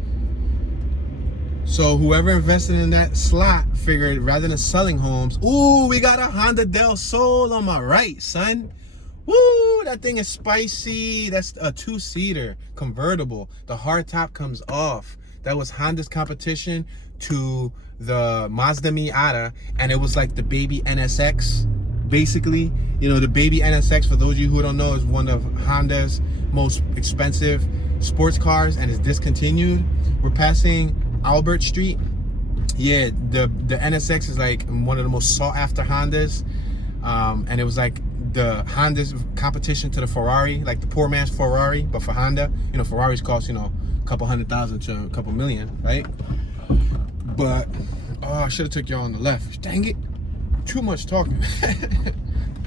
So whoever invested in that slot figured rather than selling homes, ooh, we got a Honda Del Sol on my right, son. Woo, that thing is spicy. That's a 2-seater convertible. The hardtop comes off. That was Honda's competition to the Mazda Miata, and it was like the baby NSX, basically. You know, the baby NSX, for those of you who don't know, is one of Honda's most expensive sports cars, and is discontinued. We're passing Albert Street. Yeah, the NSX is like one of the most sought after Hondas, and it was like the Honda's competition to the Ferrari, like the poor man's Ferrari, but for Honda. You know, Ferraris cost, you know, a couple $100,000 to a couple million, right? But I should have took y'all on the left. Dang it, too much talking.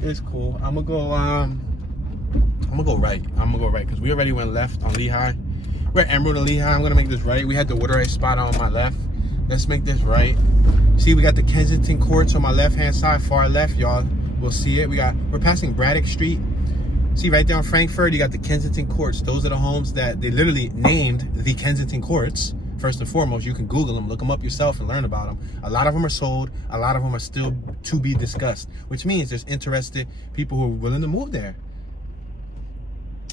It's cool. I'm gonna go right. I'm gonna go right because we already went left on Lehigh. We're at Emerald and Lehigh. I'm gonna make this right. We had the Woodwright spot on my left. Let's make this right. See, we got the Kensington Courts on my left hand side, far left, y'all. We'll see it. We're passing Braddock Street. See, right there on Frankfurt, you got the Kensington Courts. Those are the homes that they literally named the Kensington Courts. First and foremost, you can Google them, look them up yourself, and learn about them. A lot of them are sold. A lot of them are still to be discussed, which means there's interested people who are willing to move there.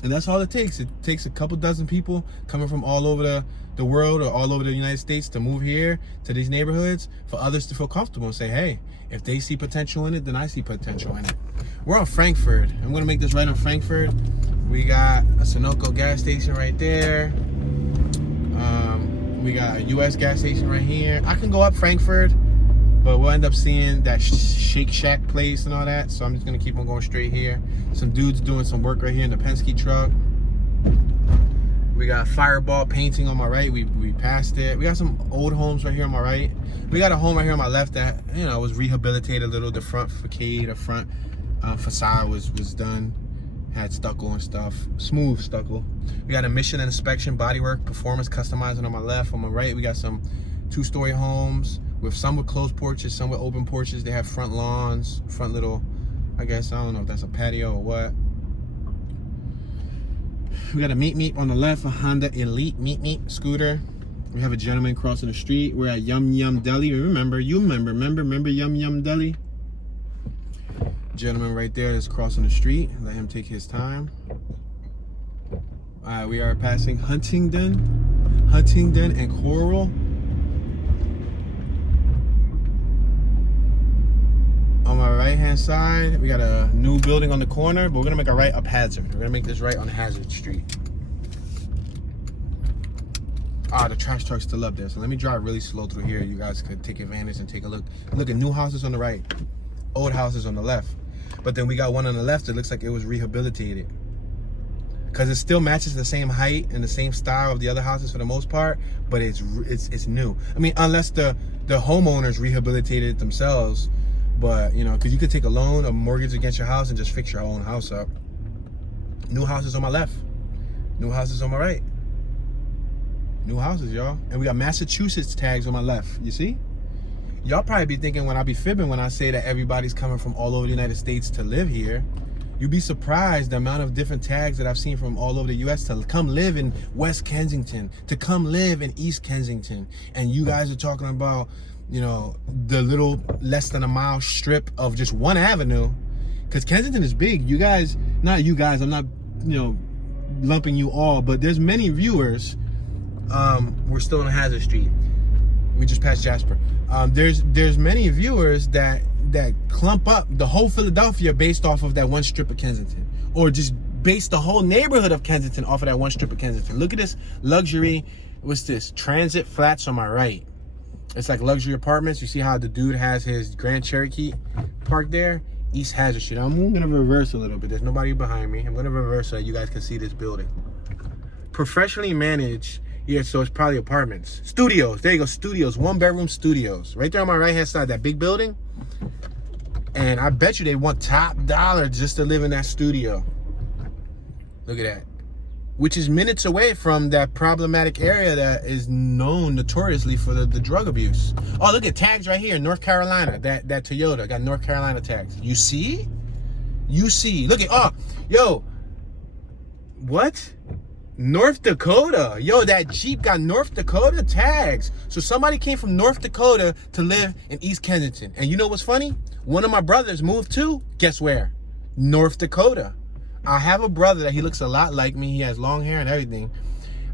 And that's all it takes. It takes a couple dozen people coming from all over the world or all over the United States to move here to these neighborhoods for others to feel comfortable and say, hey, if they see potential in it, then I see potential in it. We're on Frankfurt. I'm going to make this right on Frankfurt. We got a Sunoco gas station right there. We got a U.S. gas station right here. I can go up Frankfurt, but we'll end up seeing that Shake Shack place and all that. So I'm just going to keep on going straight here. Some dudes doing some work right here in the Penske truck. We got Fireball painting on my right. We passed it. We got some old homes right here on my right. We got a home right here on my left that, you know, was rehabilitated a little. The front facade, the front facade was done. Had stucco and stuff. Smooth stucco. We got emission and inspection, bodywork, performance customizing on my left. On my right, we got some 2-story homes with some with closed porches, some with open porches. They have front lawns, front little, I guess, I don't know if that's a patio or what. We got a Meet on the left, a Honda Elite Meet scooter. We have a gentleman crossing the street. We're at Yum Yum Deli. Remember Yum Yum Deli? Gentleman right there is crossing the street. Let him take his time. All right, we are passing Huntingdon and Coral. On my right hand side, we got a new building on the corner, but we're gonna make a right up Hazard. We're gonna make this right on Hazard Street. Ah, the trash truck's still up there, so let me drive really slow through here. You guys could take advantage and take a look. Look at new houses on the right, old houses on the left. But then we got one on the left that looks like it was rehabilitated, because it still matches the same height and the same style of the other houses for the most part, but it's new. I mean, unless the homeowners rehabilitated it themselves, but you know, because you could take a loan, a mortgage against your house and just fix your own house up. New houses on my left, new houses on my right. New houses, y'all. And we got Massachusetts tags on my left. You see? Y'all probably be thinking when I be fibbing when I say that everybody's coming from all over the United States to live here. You'd be surprised the amount of different tags that I've seen from all over the U.S. to come live in West Kensington, to come live in East Kensington. And you guys are talking about, you know, the little less than a mile strip of just one avenue. Because Kensington is big. You guys, not you guys, I'm not, you know, lumping you all, but there's many viewers. We're still on Hazard Street. We just passed Jasper. There's many viewers that clump up the whole Philadelphia based off of that one strip of Kensington, or just base the whole neighborhood of Kensington off of that one strip of Kensington. Look at this luxury. What's this? Transit Flats on my right. It's like luxury apartments. You see how the dude has his Grand Cherokee parked there? East Hazard Street. I'm gonna reverse a little bit. There's nobody behind me. I'm gonna reverse so that you guys can see this building. Professionally managed. Yeah, so it's probably apartments. Studios, there you go, studios, 1-bedroom studios. Right there on my right-hand side, that big building. And I bet you they want top dollar just to live in that studio. Look at that. Which is minutes away from that problematic area that is known notoriously for the drug abuse. Oh, look at tags right here, North Carolina. That Toyota got North Carolina tags. You see? You see. Look at, oh, yo. What? North Dakota. Yo, that Jeep got North Dakota tags. So somebody came from North Dakota to live in East Kensington. And you know what's funny? One of my brothers moved to, guess where? North Dakota. I have a brother that he looks a lot like me. He has long hair and everything.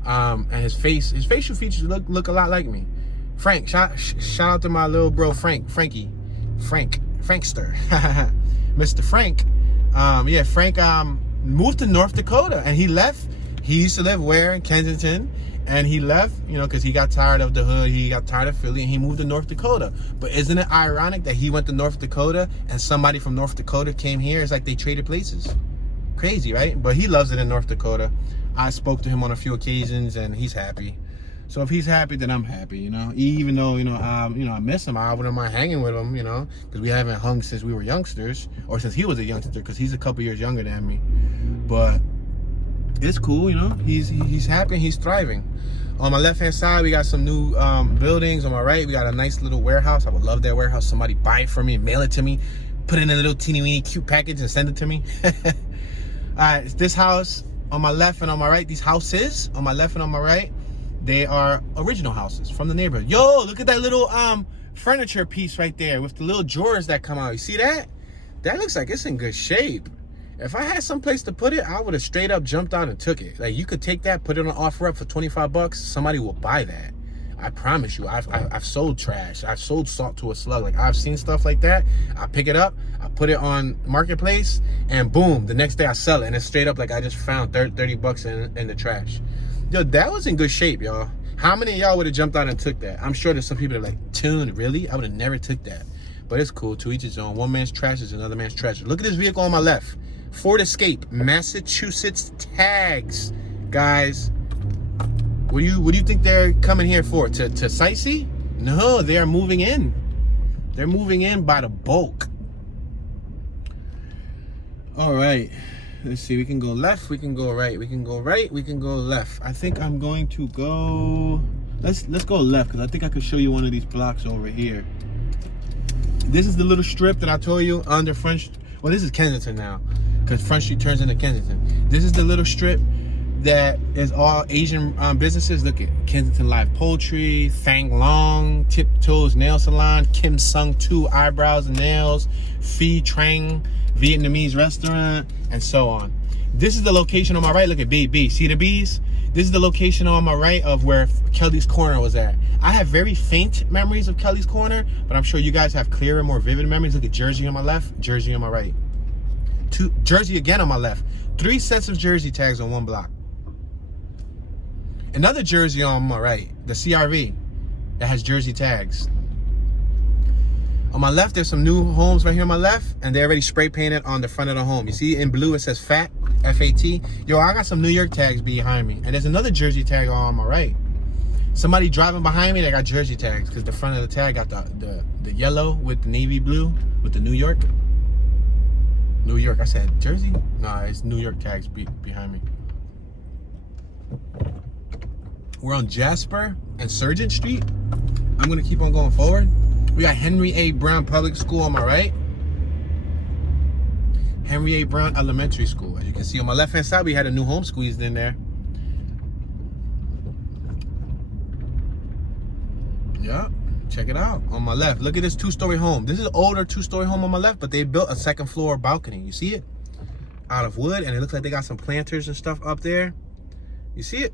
And his facial features look a lot like me. Frank, shout out to my little bro Frankster. Mr. Frank. Yeah, Frank moved to North Dakota, and he left. He used to live where? In Kensington. And he left, you know, because he got tired of the hood. He got tired of Philly, and he moved to North Dakota. But isn't it ironic that he went to North Dakota and somebody from North Dakota came here? It's like they traded places. Crazy, right? But he loves it in North Dakota. I spoke to him on a few occasions, and he's happy. So if he's happy, then I'm happy, you know. Even though, I miss him. I wouldn't mind hanging with him, you know, because we haven't hung since we were youngsters, or since he was a youngster, because he's a couple years younger than me. But it's cool, you know. He's happy and he's thriving. On my left-hand side, we got some new buildings. On my right, we got a nice little warehouse. I would love that warehouse. Somebody buy it for me and mail it to me. Put it in a little teeny-weeny cute package and send it to me. All right, this house on my left and on my right, these houses on my left and on my right, they are original houses from the neighborhood. Yo, look at that little furniture piece right there with the little drawers that come out. You see that? That looks like it's in good shape. If I had some place to put it, I would have straight up jumped out and took it. Like, you could take that, put it on offer up for 25 bucks. Somebody will buy that. I promise you. I've sold trash. I've sold salt to a slug. Like, I've seen stuff like that. I pick it up, I put it on Marketplace, and boom, the next day I sell it. And it's straight up like I just found 30 bucks in the trash. Yo, that was in good shape, y'all. How many of y'all would have jumped out and took that? I'm sure there's some people that are like, Tune, really? I would have never took that. But it's cool. To each his own. One man's trash is another man's treasure. Look at this vehicle on my left. Ford Escape, Massachusetts tags. Guys, what do you think they're coming here for? To sightsee? No, they are moving in. They're moving in by the bulk. All right. Let's see. We can go left. We can go right. We can go right. We can go left. I think I'm going to go. Let's go left, because I think I could show you one of these blocks over here. This is the little strip that I told you under Front. Well, this is Kensington now, because Front Street turns into Kensington. This is the little strip that is all Asian businesses. Look at Kensington Live Poultry, Fang Long, Tiptoes Nail Salon, Kim Sung 2 Eyebrows and Nails, Phi Trang Vietnamese Restaurant, and so on. This is the location on my right. Look at BB. See the bees? This is the location on my right of where Kelly's Corner was at. I have very faint memories of Kelly's Corner, but I'm sure you guys have clearer, more vivid memories. Look at Jersey on my left, Jersey on my right. Jersey again on my left. 3 sets of Jersey tags on one block. Another Jersey on my right, the CRV, that has Jersey tags. On my left, there's some new homes right here on my left, and they already spray painted on the front of the home. You see in blue, it says FAT, F-A-T. Yo, I got some New York tags behind me, and there's another Jersey tag on my right. Somebody driving behind me, they got Jersey tags, because the front of the tag got the yellow with the navy blue with the New York. New York, I said Jersey? Nah, it's New York tags behind me. We're on Jasper and Surgeon Street. I'm gonna keep on going forward. We got Henry A. Brown Public School on my right. Henry A. Brown Elementary School. As you can see on my left-hand side, we had a new home squeezed in there. Yeah, check it out. On my left, look at this 2-story home. This is an older 2-story home on my left, but they built a 2nd floor balcony. You see it? Out of wood, and it looks like they got some planters and stuff up there. You see it?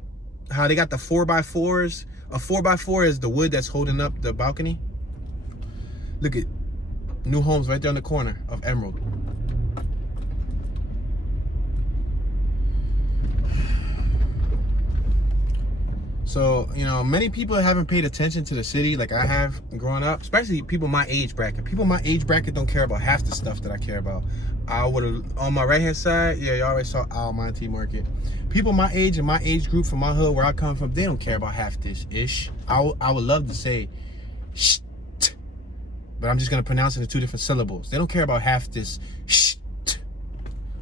How they got the 4x4s. A 4x4 is the wood that's holding up the balcony. Look at new homes right there on the corner of Emerald. So, you know, many people haven't paid attention to the city like I have growing up, especially people my age bracket. People my age bracket don't care about half the stuff that I care about. I would have, on my right hand side, yeah, you already saw Almonte Market. People my age and my age group from my hood where I come from, they don't care about half this ish. I would love to say shh, but I'm just gonna pronounce it in 2 different syllables. They don't care about half this shh.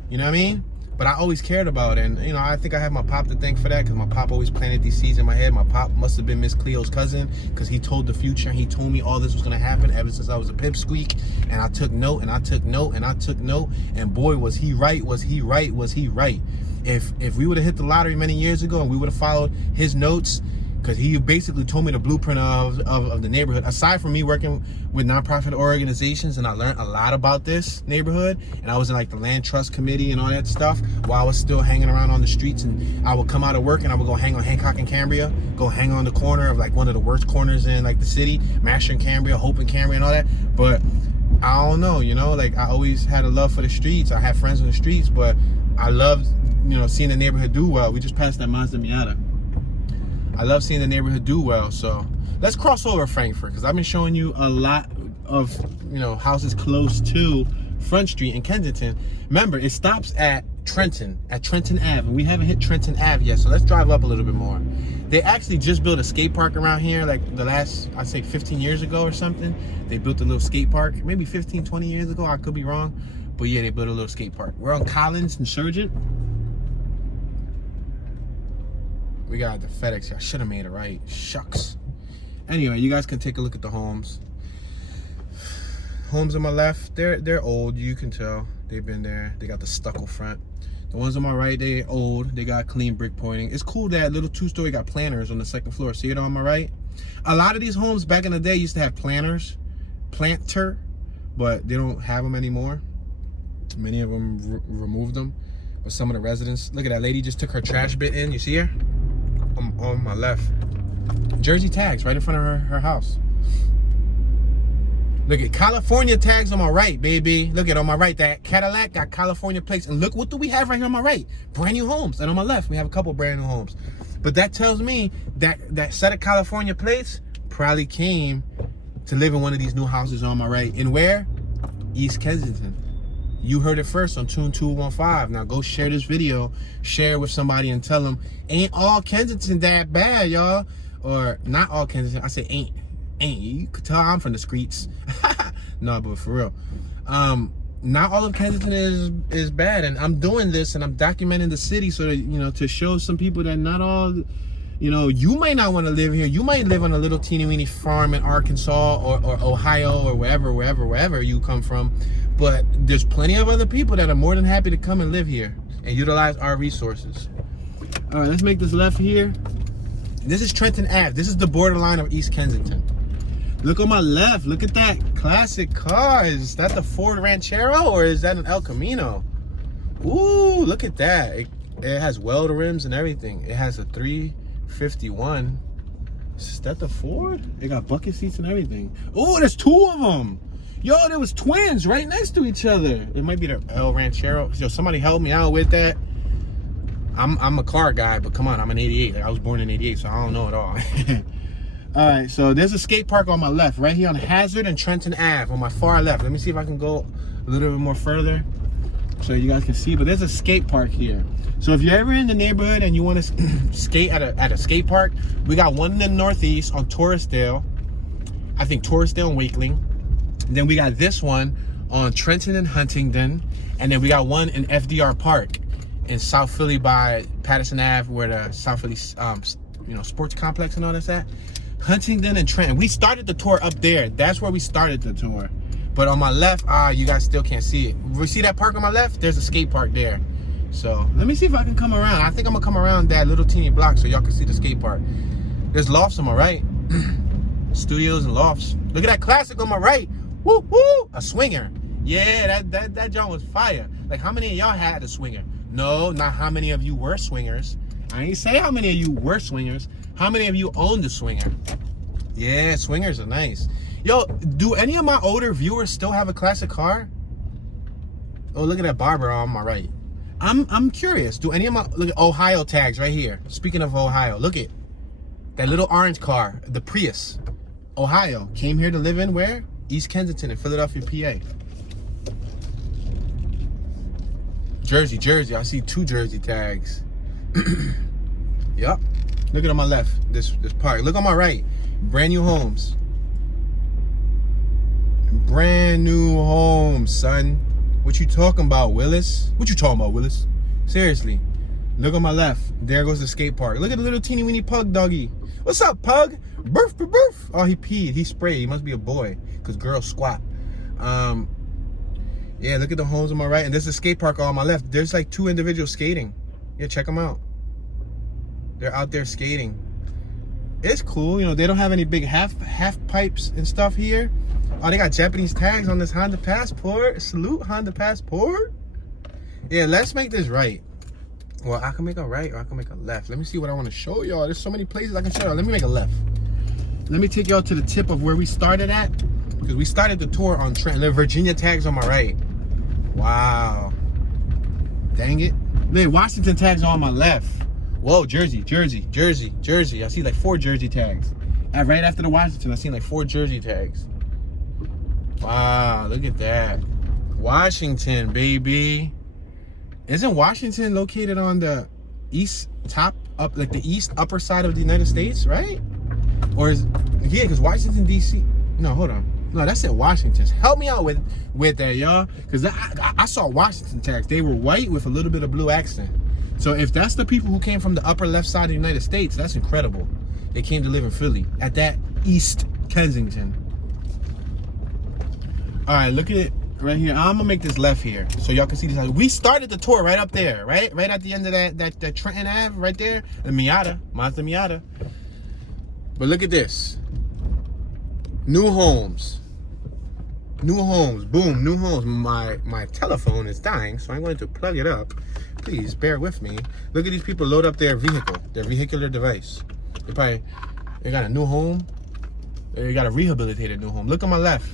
You know what I mean? But I always cared about it, and you know, I think I have my pop to thank for that, because my pop always planted these seeds in my head. My pop must have been Miss Cleo's cousin, because he told the future. He told me all this was gonna happen ever since I was a pipsqueak, and I took note, and I took note, and I took note, and boy, was he right, was he right, was he right. If we would have hit the lottery many years ago, and we would have followed his notes, because he basically told me the blueprint of the neighborhood. Aside from me working with nonprofit organizations, and I learned a lot about this neighborhood, and I was in like the land trust committee and all that stuff while I was still hanging around on the streets. And I would come out of work and I would go hang on Hancock and Cambria, go hang on the corner of like one of the worst corners in like the city, Masher and Cambria, Hope and Cambria and all that. But I don't know, you know, like I always had a love for the streets. I had friends on the streets, but I loved, you know, seeing the neighborhood do well. We just passed that Mazda Miata. I love seeing the neighborhood do well. So let's cross over Frankfurt, because I've been showing you a lot of, you know, houses close to Front Street in Kensington. Remember, it stops at Trenton Avenue. We haven't hit Trenton Ave yet, so let's drive up a little bit more. They actually just built a skate park around here like the last, I'd say 15 years ago or something. They built a little skate park, maybe 15, 20 years ago. I could be wrong, but yeah, they built a little skate park. We're on Collins and Surgeon. We got the FedEx here. I should have made it right. Shucks. Anyway, you guys can take a look at the homes. Homes on my left, they're old. You can tell they've been there. They got the stucco front. The ones on my right, they're old. They got clean brick pointing. It's cool that little 2-story got planters on the 2nd floor. See it on my right? A lot of these homes back in the day used to have planter, but they don't have them anymore. Many of them removed them. But some of the residents, look at that lady just took her trash bin in. You see her? On my left. Jersey tags right in front of her house. Look at California tags on my right, baby. Look at on my right, that Cadillac got California plates. And look what do we have right here on my right? Brand new homes. And on my left, we have a couple brand new homes. But that tells me that that set of California plates probably came to live in one of these new houses on my right. And where? East Kensington. You heard it first on Tune 215. Now go share this video, share it with somebody and tell them, ain't all Kensington that bad, y'all. Or not all Kensington, I say ain't. You could tell I'm from the streets. No, but for real. Not all of Kensington is bad. And I'm doing this and I'm documenting the city so that, you know, to show some people that not all, you know, you might not want to live here. You might live on a little teeny weeny farm in Arkansas or Ohio or wherever you come from. But there's plenty of other people that are more than happy to come and live here and utilize our resources. All right, let's make this left here. This is Trenton Ave. This is the borderline of East Kensington. Look on my left. Look at that classic car. Is that the Ford Ranchero or is that an El Camino? Ooh, look at that. It has weld rims and everything. It has a 351. Is that the Ford? It got bucket seats and everything. Oh, there's two of them. Yo, there was twins right next to each other. It might be the El Ranchero. Yo, somebody help me out with that. I'm a car guy, but come on, I'm an 88. Like, I was born in 88, so I don't know it all. All right, so there's a skate park on my left, right here on Hazard and Trenton Ave on my far left. Let me see if I can go a little bit more further so you guys can see. But there's a skate park here. So if you're ever in the neighborhood and you want to skate at a skate park, we got one in the Northeast on Torresdale. I think Torresdale and Wakeling. And then we got this one on Trenton and Huntingdon. And then we got one in FDR Park in South Philly by Patterson Ave, where the South Philly sports complex and all that's at. Huntingdon and Trenton. We started the tour up there. That's where we started the tour. But on my left, you guys still can't see it. We see that park on my left? There's a skate park there. So let me see if I can come around. I think I'm gonna come around that little teeny block so y'all can see the skate park. There's lofts on my right. Studios and lofts. Look at that classic on my right. Woo woo! A swinger. Yeah, that joint was fire. Like, how many of y'all had a swinger? No, not how many of you were swingers. I ain't say how many of you were swingers. How many of you owned a swinger? Yeah, swingers are nice. Yo, do any of my older viewers still have a classic car? Oh, look at that barber on my right. I'm curious. Do any of my, look at Ohio tags right here. Speaking of Ohio, look at that little orange car, the Prius. Ohio, came here to live in where? East Kensington in Philadelphia, PA. Jersey. I see two Jersey tags. Yup. Look at on my left, this park. Look on my right, brand new homes. Brand new homes, son. What you talking about, Willis? What you talking about, Willis? Seriously. Look on my left. There goes the skate park. Look at the little teeny weeny pug doggy. What's up, pug? Burf, burf, burf. Oh, he peed. He sprayed. He must be a boy, because girls squat. Yeah, look at the homes on my right. And there's a skate park on my left. There's like two individuals skating. Yeah, check them out. They're out there skating. It's cool. You know, they don't have any big half pipes and stuff here. Oh, they got Japanese tags on this Honda Passport. Salute, Honda Passport. Yeah, let's make this right. Well, I can make a right or I can make a left. Let me see what I want to show y'all. There's so many places I can show y'all. Let me make a left. Let me take y'all to the tip of where we started at. Because we started the tour on Trenton. The Virginia tags on my right. Wow. Dang it. Look, Washington tags on my left. Whoa, Jersey. I see like 4 Jersey tags. Right after the Washington, I seen like 4 Jersey tags. Wow, look at that. Washington, baby. Isn't Washington located on the east like the east upper side of the United States, right? Or is, yeah, because Washington, D.C. No, hold on. No, that's in Washington. Help me out with that, y'all. Because I saw Washington tags. They were white with a little bit of blue accent. So if that's the people who came from the upper left side of the United States, that's incredible. They came to live in Philly at that East Kensington. All right, look at it right here. I'm gonna make this left here so y'all can see this. We started the tour right up there, right at the end of that Trenton Ave right there, the Mazda Miata. But look at this. New homes. Boom, new homes. My telephone is dying, so I'm going to plug it up. Please bear with me. Look at these people load up their vehicular device. They got a new home. They got a rehabilitated new home. Look on my left.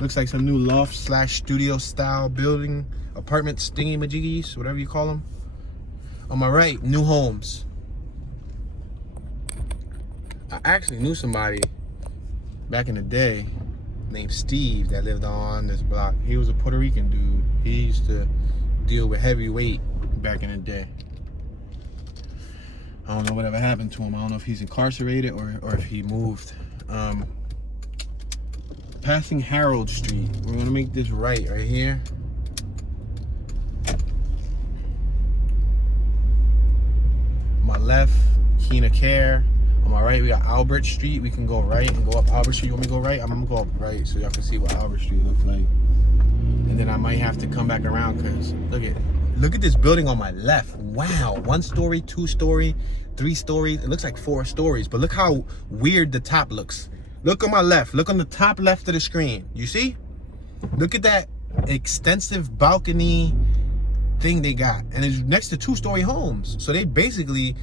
Looks like some new loft / studio style building, apartment stingy majiggies, whatever you call them. On my right, new homes. I actually knew somebody back in the day named Steve that lived on this block. He was a Puerto Rican dude. He used to deal with heavy weight back in the day. I don't know whatever happened to him. I don't know if he's incarcerated or if he moved. Passing Harold Street. We're gonna make this right here. On my left, Keen Care. On my right, we got Albert Street. We can go right and go up Albert Street. You want me to go right? I'm gonna go up right so y'all can see what Albert Street looks like. And then I might have to come back around because look at Look at this building on my left. Wow, 1 story, 2 story, 3 stories. It looks like 4 stories, but look how weird the top looks. Look on my left. Look on the top left of the screen. You see? Look at that extensive balcony thing they got, and it's next to 2-story homes. So they basically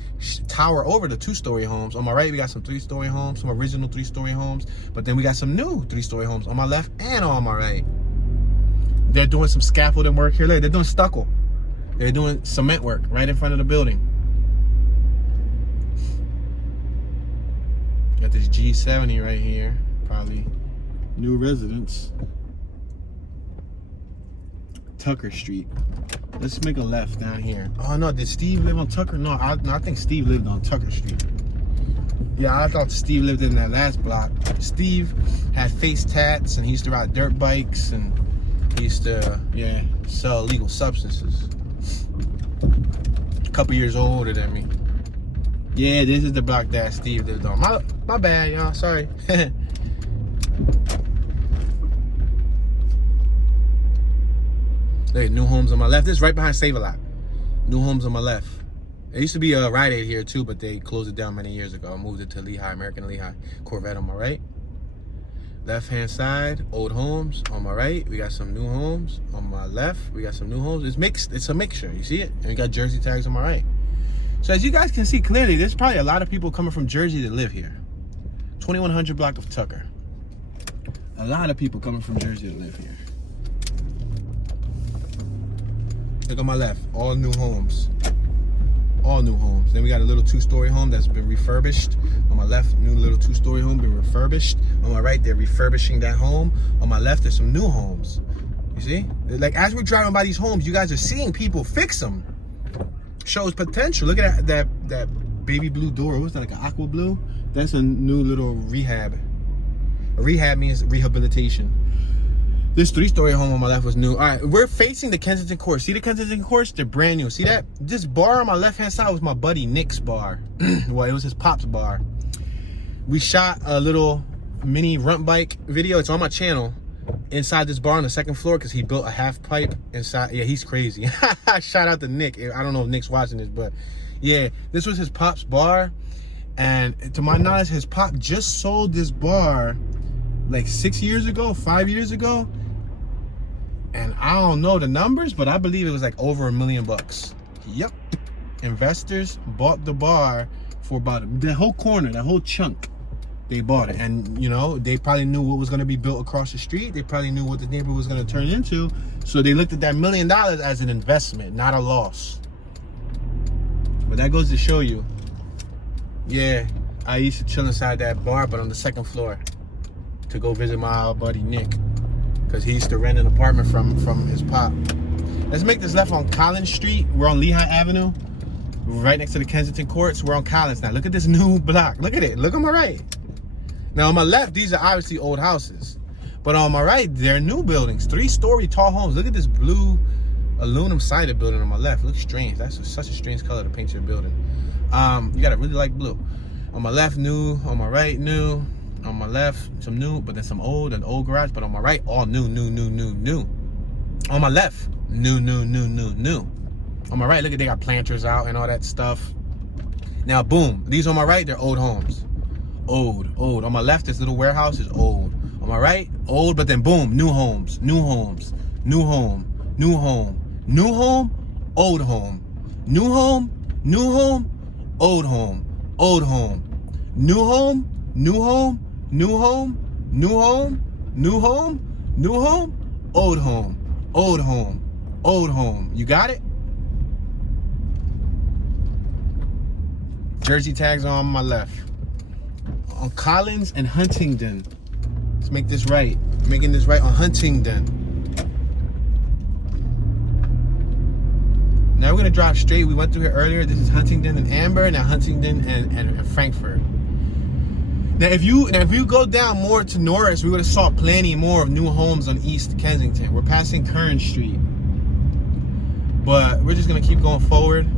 tower over the 2-story homes. On my right, we got some 3-story homes, some original 3-story homes, but then we got some new 3-story homes on my left and on my right. They're doing some scaffolding work here. Look, they're doing stucco. They're doing cement work right in front of the building. Got this G70 right here, probably new residents. Tucker Street. Let's make a left down here. Oh no, did Steve live on Tucker? No, I think Steve lived on Tucker Street. Yeah, I thought Steve lived in that last block. Steve had face tats and he used to ride dirt bikes and he used to, yeah, sell illegal substances. A couple years older than me. Yeah, this is the block that Steve lived on. My bad, y'all. Sorry. Hey, new homes on my left. This is right behind Save-A-Lot. New homes on my left. There used to be a Rite Aid here too, but they closed it down many years ago. I moved it to Lehigh, American Lehigh. Corvette on my right. Left-hand side, old homes. On my right, we got some new homes. On my left, we got some new homes. It's mixed. It's a mixture. You see it? And we got Jersey tags on my right. So as you guys can see clearly, there's probably a lot of people coming from Jersey that live here. 2100 block of Tucker. A lot of people coming from Jersey that live here. Look on my left, all new homes. All new homes. Then we got a little 2-story home that's been refurbished. On my left, new little 2-story home been refurbished. On my right, they're refurbishing that home. On my left, there's some new homes. You see? Like, as we're driving by these homes, you guys are seeing people fix them. Shows potential. Look at that baby blue door. What was that, like an aqua blue? That's a new little rehab. A rehab means rehabilitation. This 3-story home on my left was new. All right, we're facing the Kensington Courts. See the Kensington Courts? They're brand new. See that? This bar on my left-hand side was my buddy Nick's bar. Well, it was his pop's bar. We shot a little mini rump bike video. It's on my channel. Inside this bar on the 2nd floor because he built a half pipe inside. Yeah, he's crazy. Shout out to Nick. I don't know if Nick's watching this, but yeah, this was his pop's bar. And to my knowledge, his pop just sold this bar like 6 years ago, 5 years ago. And I don't know the numbers, but I believe it was like over $1 million. Yep. Investors bought the bar for about the whole corner, that whole chunk. They bought it. And, you know, they probably knew what was going to be built across the street. They probably knew what the neighborhood was going to turn into. So they looked at that $1 million as an investment, not a loss. But that goes to show you. Yeah, I used to chill inside that bar, but on the 2nd floor to go visit my buddy Nick. Because he used to rent an apartment from his pop. Let's make this left on Collins Street. We're on Lehigh Avenue. We're right next to the Kensington Courts. We're on Collins now. Look at this new block. Look at it. Look on my right. Now on my left, these are obviously old houses. But on my right, they're new buildings. 3-story tall homes. Look at this blue aluminum sided building on my left. It looks strange. That's such a strange color to paint your building. You gotta really like blue. On my left, new. On my right, new. On my left, some new, but then some old, an old garage. But on my right, all new. On my left, new. On my right, look at, they got planters out and all that stuff. Now, boom, these on my right, they're old homes. Old. On my left, this little warehouse is old. On my right, old, but then boom, new homes, new home, old home, new home, old home, new home, old home. You got it? Jersey tags on my left. On Collins and Huntingdon. Let's make this right. Making this right on Huntingdon. Now we're gonna drive straight. We went through here earlier. This is Huntingdon and Amber. Now Huntingdon and Frankfurt. Now if you go down more to Norris, we would have saw plenty more of new homes on East Kensington. We're passing Kern Street. But we're just gonna keep going forward.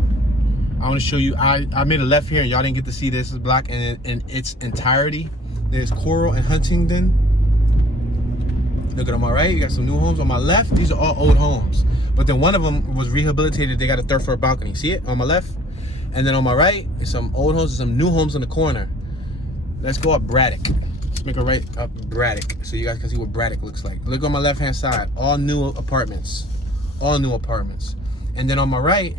I want to show you, I made a left here and y'all didn't get to see this block in its entirety. There's Coral and Huntingdon. Look at on my right, you got some new homes. On my left, these are all old homes. But then one of them was rehabilitated. They got a third floor balcony. See it on my left? And then on my right is some old homes and some new homes in the corner. Let's go up Braddock. Let's make a right up Braddock so you guys can see what Braddock looks like. Look on my left-hand side. All new apartments. All new apartments. And then on my right,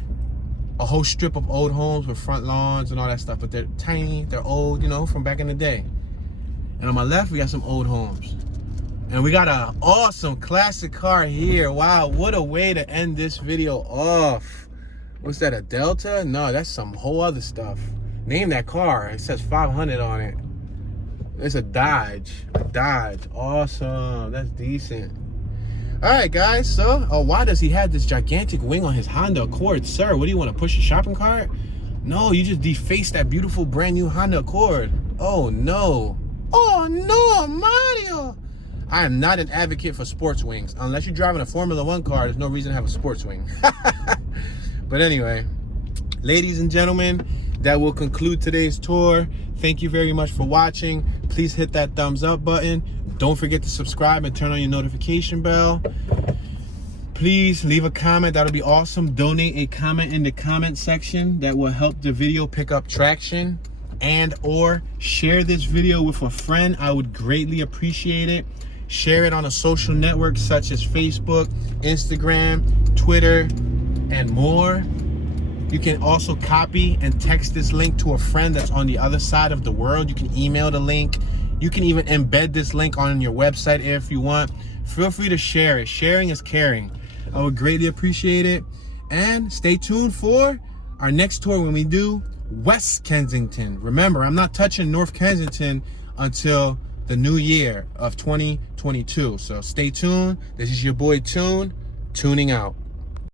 a whole strip of old homes with front lawns and all that stuff. But they're tiny, they're old, you know, from back in the day. And on my left, we got some old homes. And we got an awesome classic car here. Wow, what a way to end this video off. What's that, a Delta? No, that's some whole other stuff. Name that car. It says 500 on it. It's a Dodge. A Dodge. Awesome. That's decent. All right, guys. So, why does he have this gigantic wing on his Honda Accord? Sir, what do you want to push a shopping cart? No, you just defaced that beautiful brand new Honda Accord. Oh, no. Oh, no, Mario. I am not an advocate for sports wings. Unless you're driving a Formula One car, there's no reason to have a sports wing. But anyway, ladies and gentlemen, that will conclude today's tour. Thank you very much for watching. Please hit that thumbs up button. Don't forget to subscribe and turn on your notification bell. Please leave a comment. That'll be awesome. Donate a comment in the comment section. That will help the video pick up traction. And or share this video with a friend. I would greatly appreciate it. Share it on a social network such as Facebook, Instagram, Twitter, and more. You can also copy and text this link to a friend that's on the other side of the world. You can email the link. You can even embed this link on your website if you want. Feel free to share it. Sharing is caring. I would greatly appreciate it. And stay tuned for our next tour when we do West Kensington. Remember, I'm not touching North Kensington until the new year of 2022. So stay tuned. This is your boy Tune, tuning out.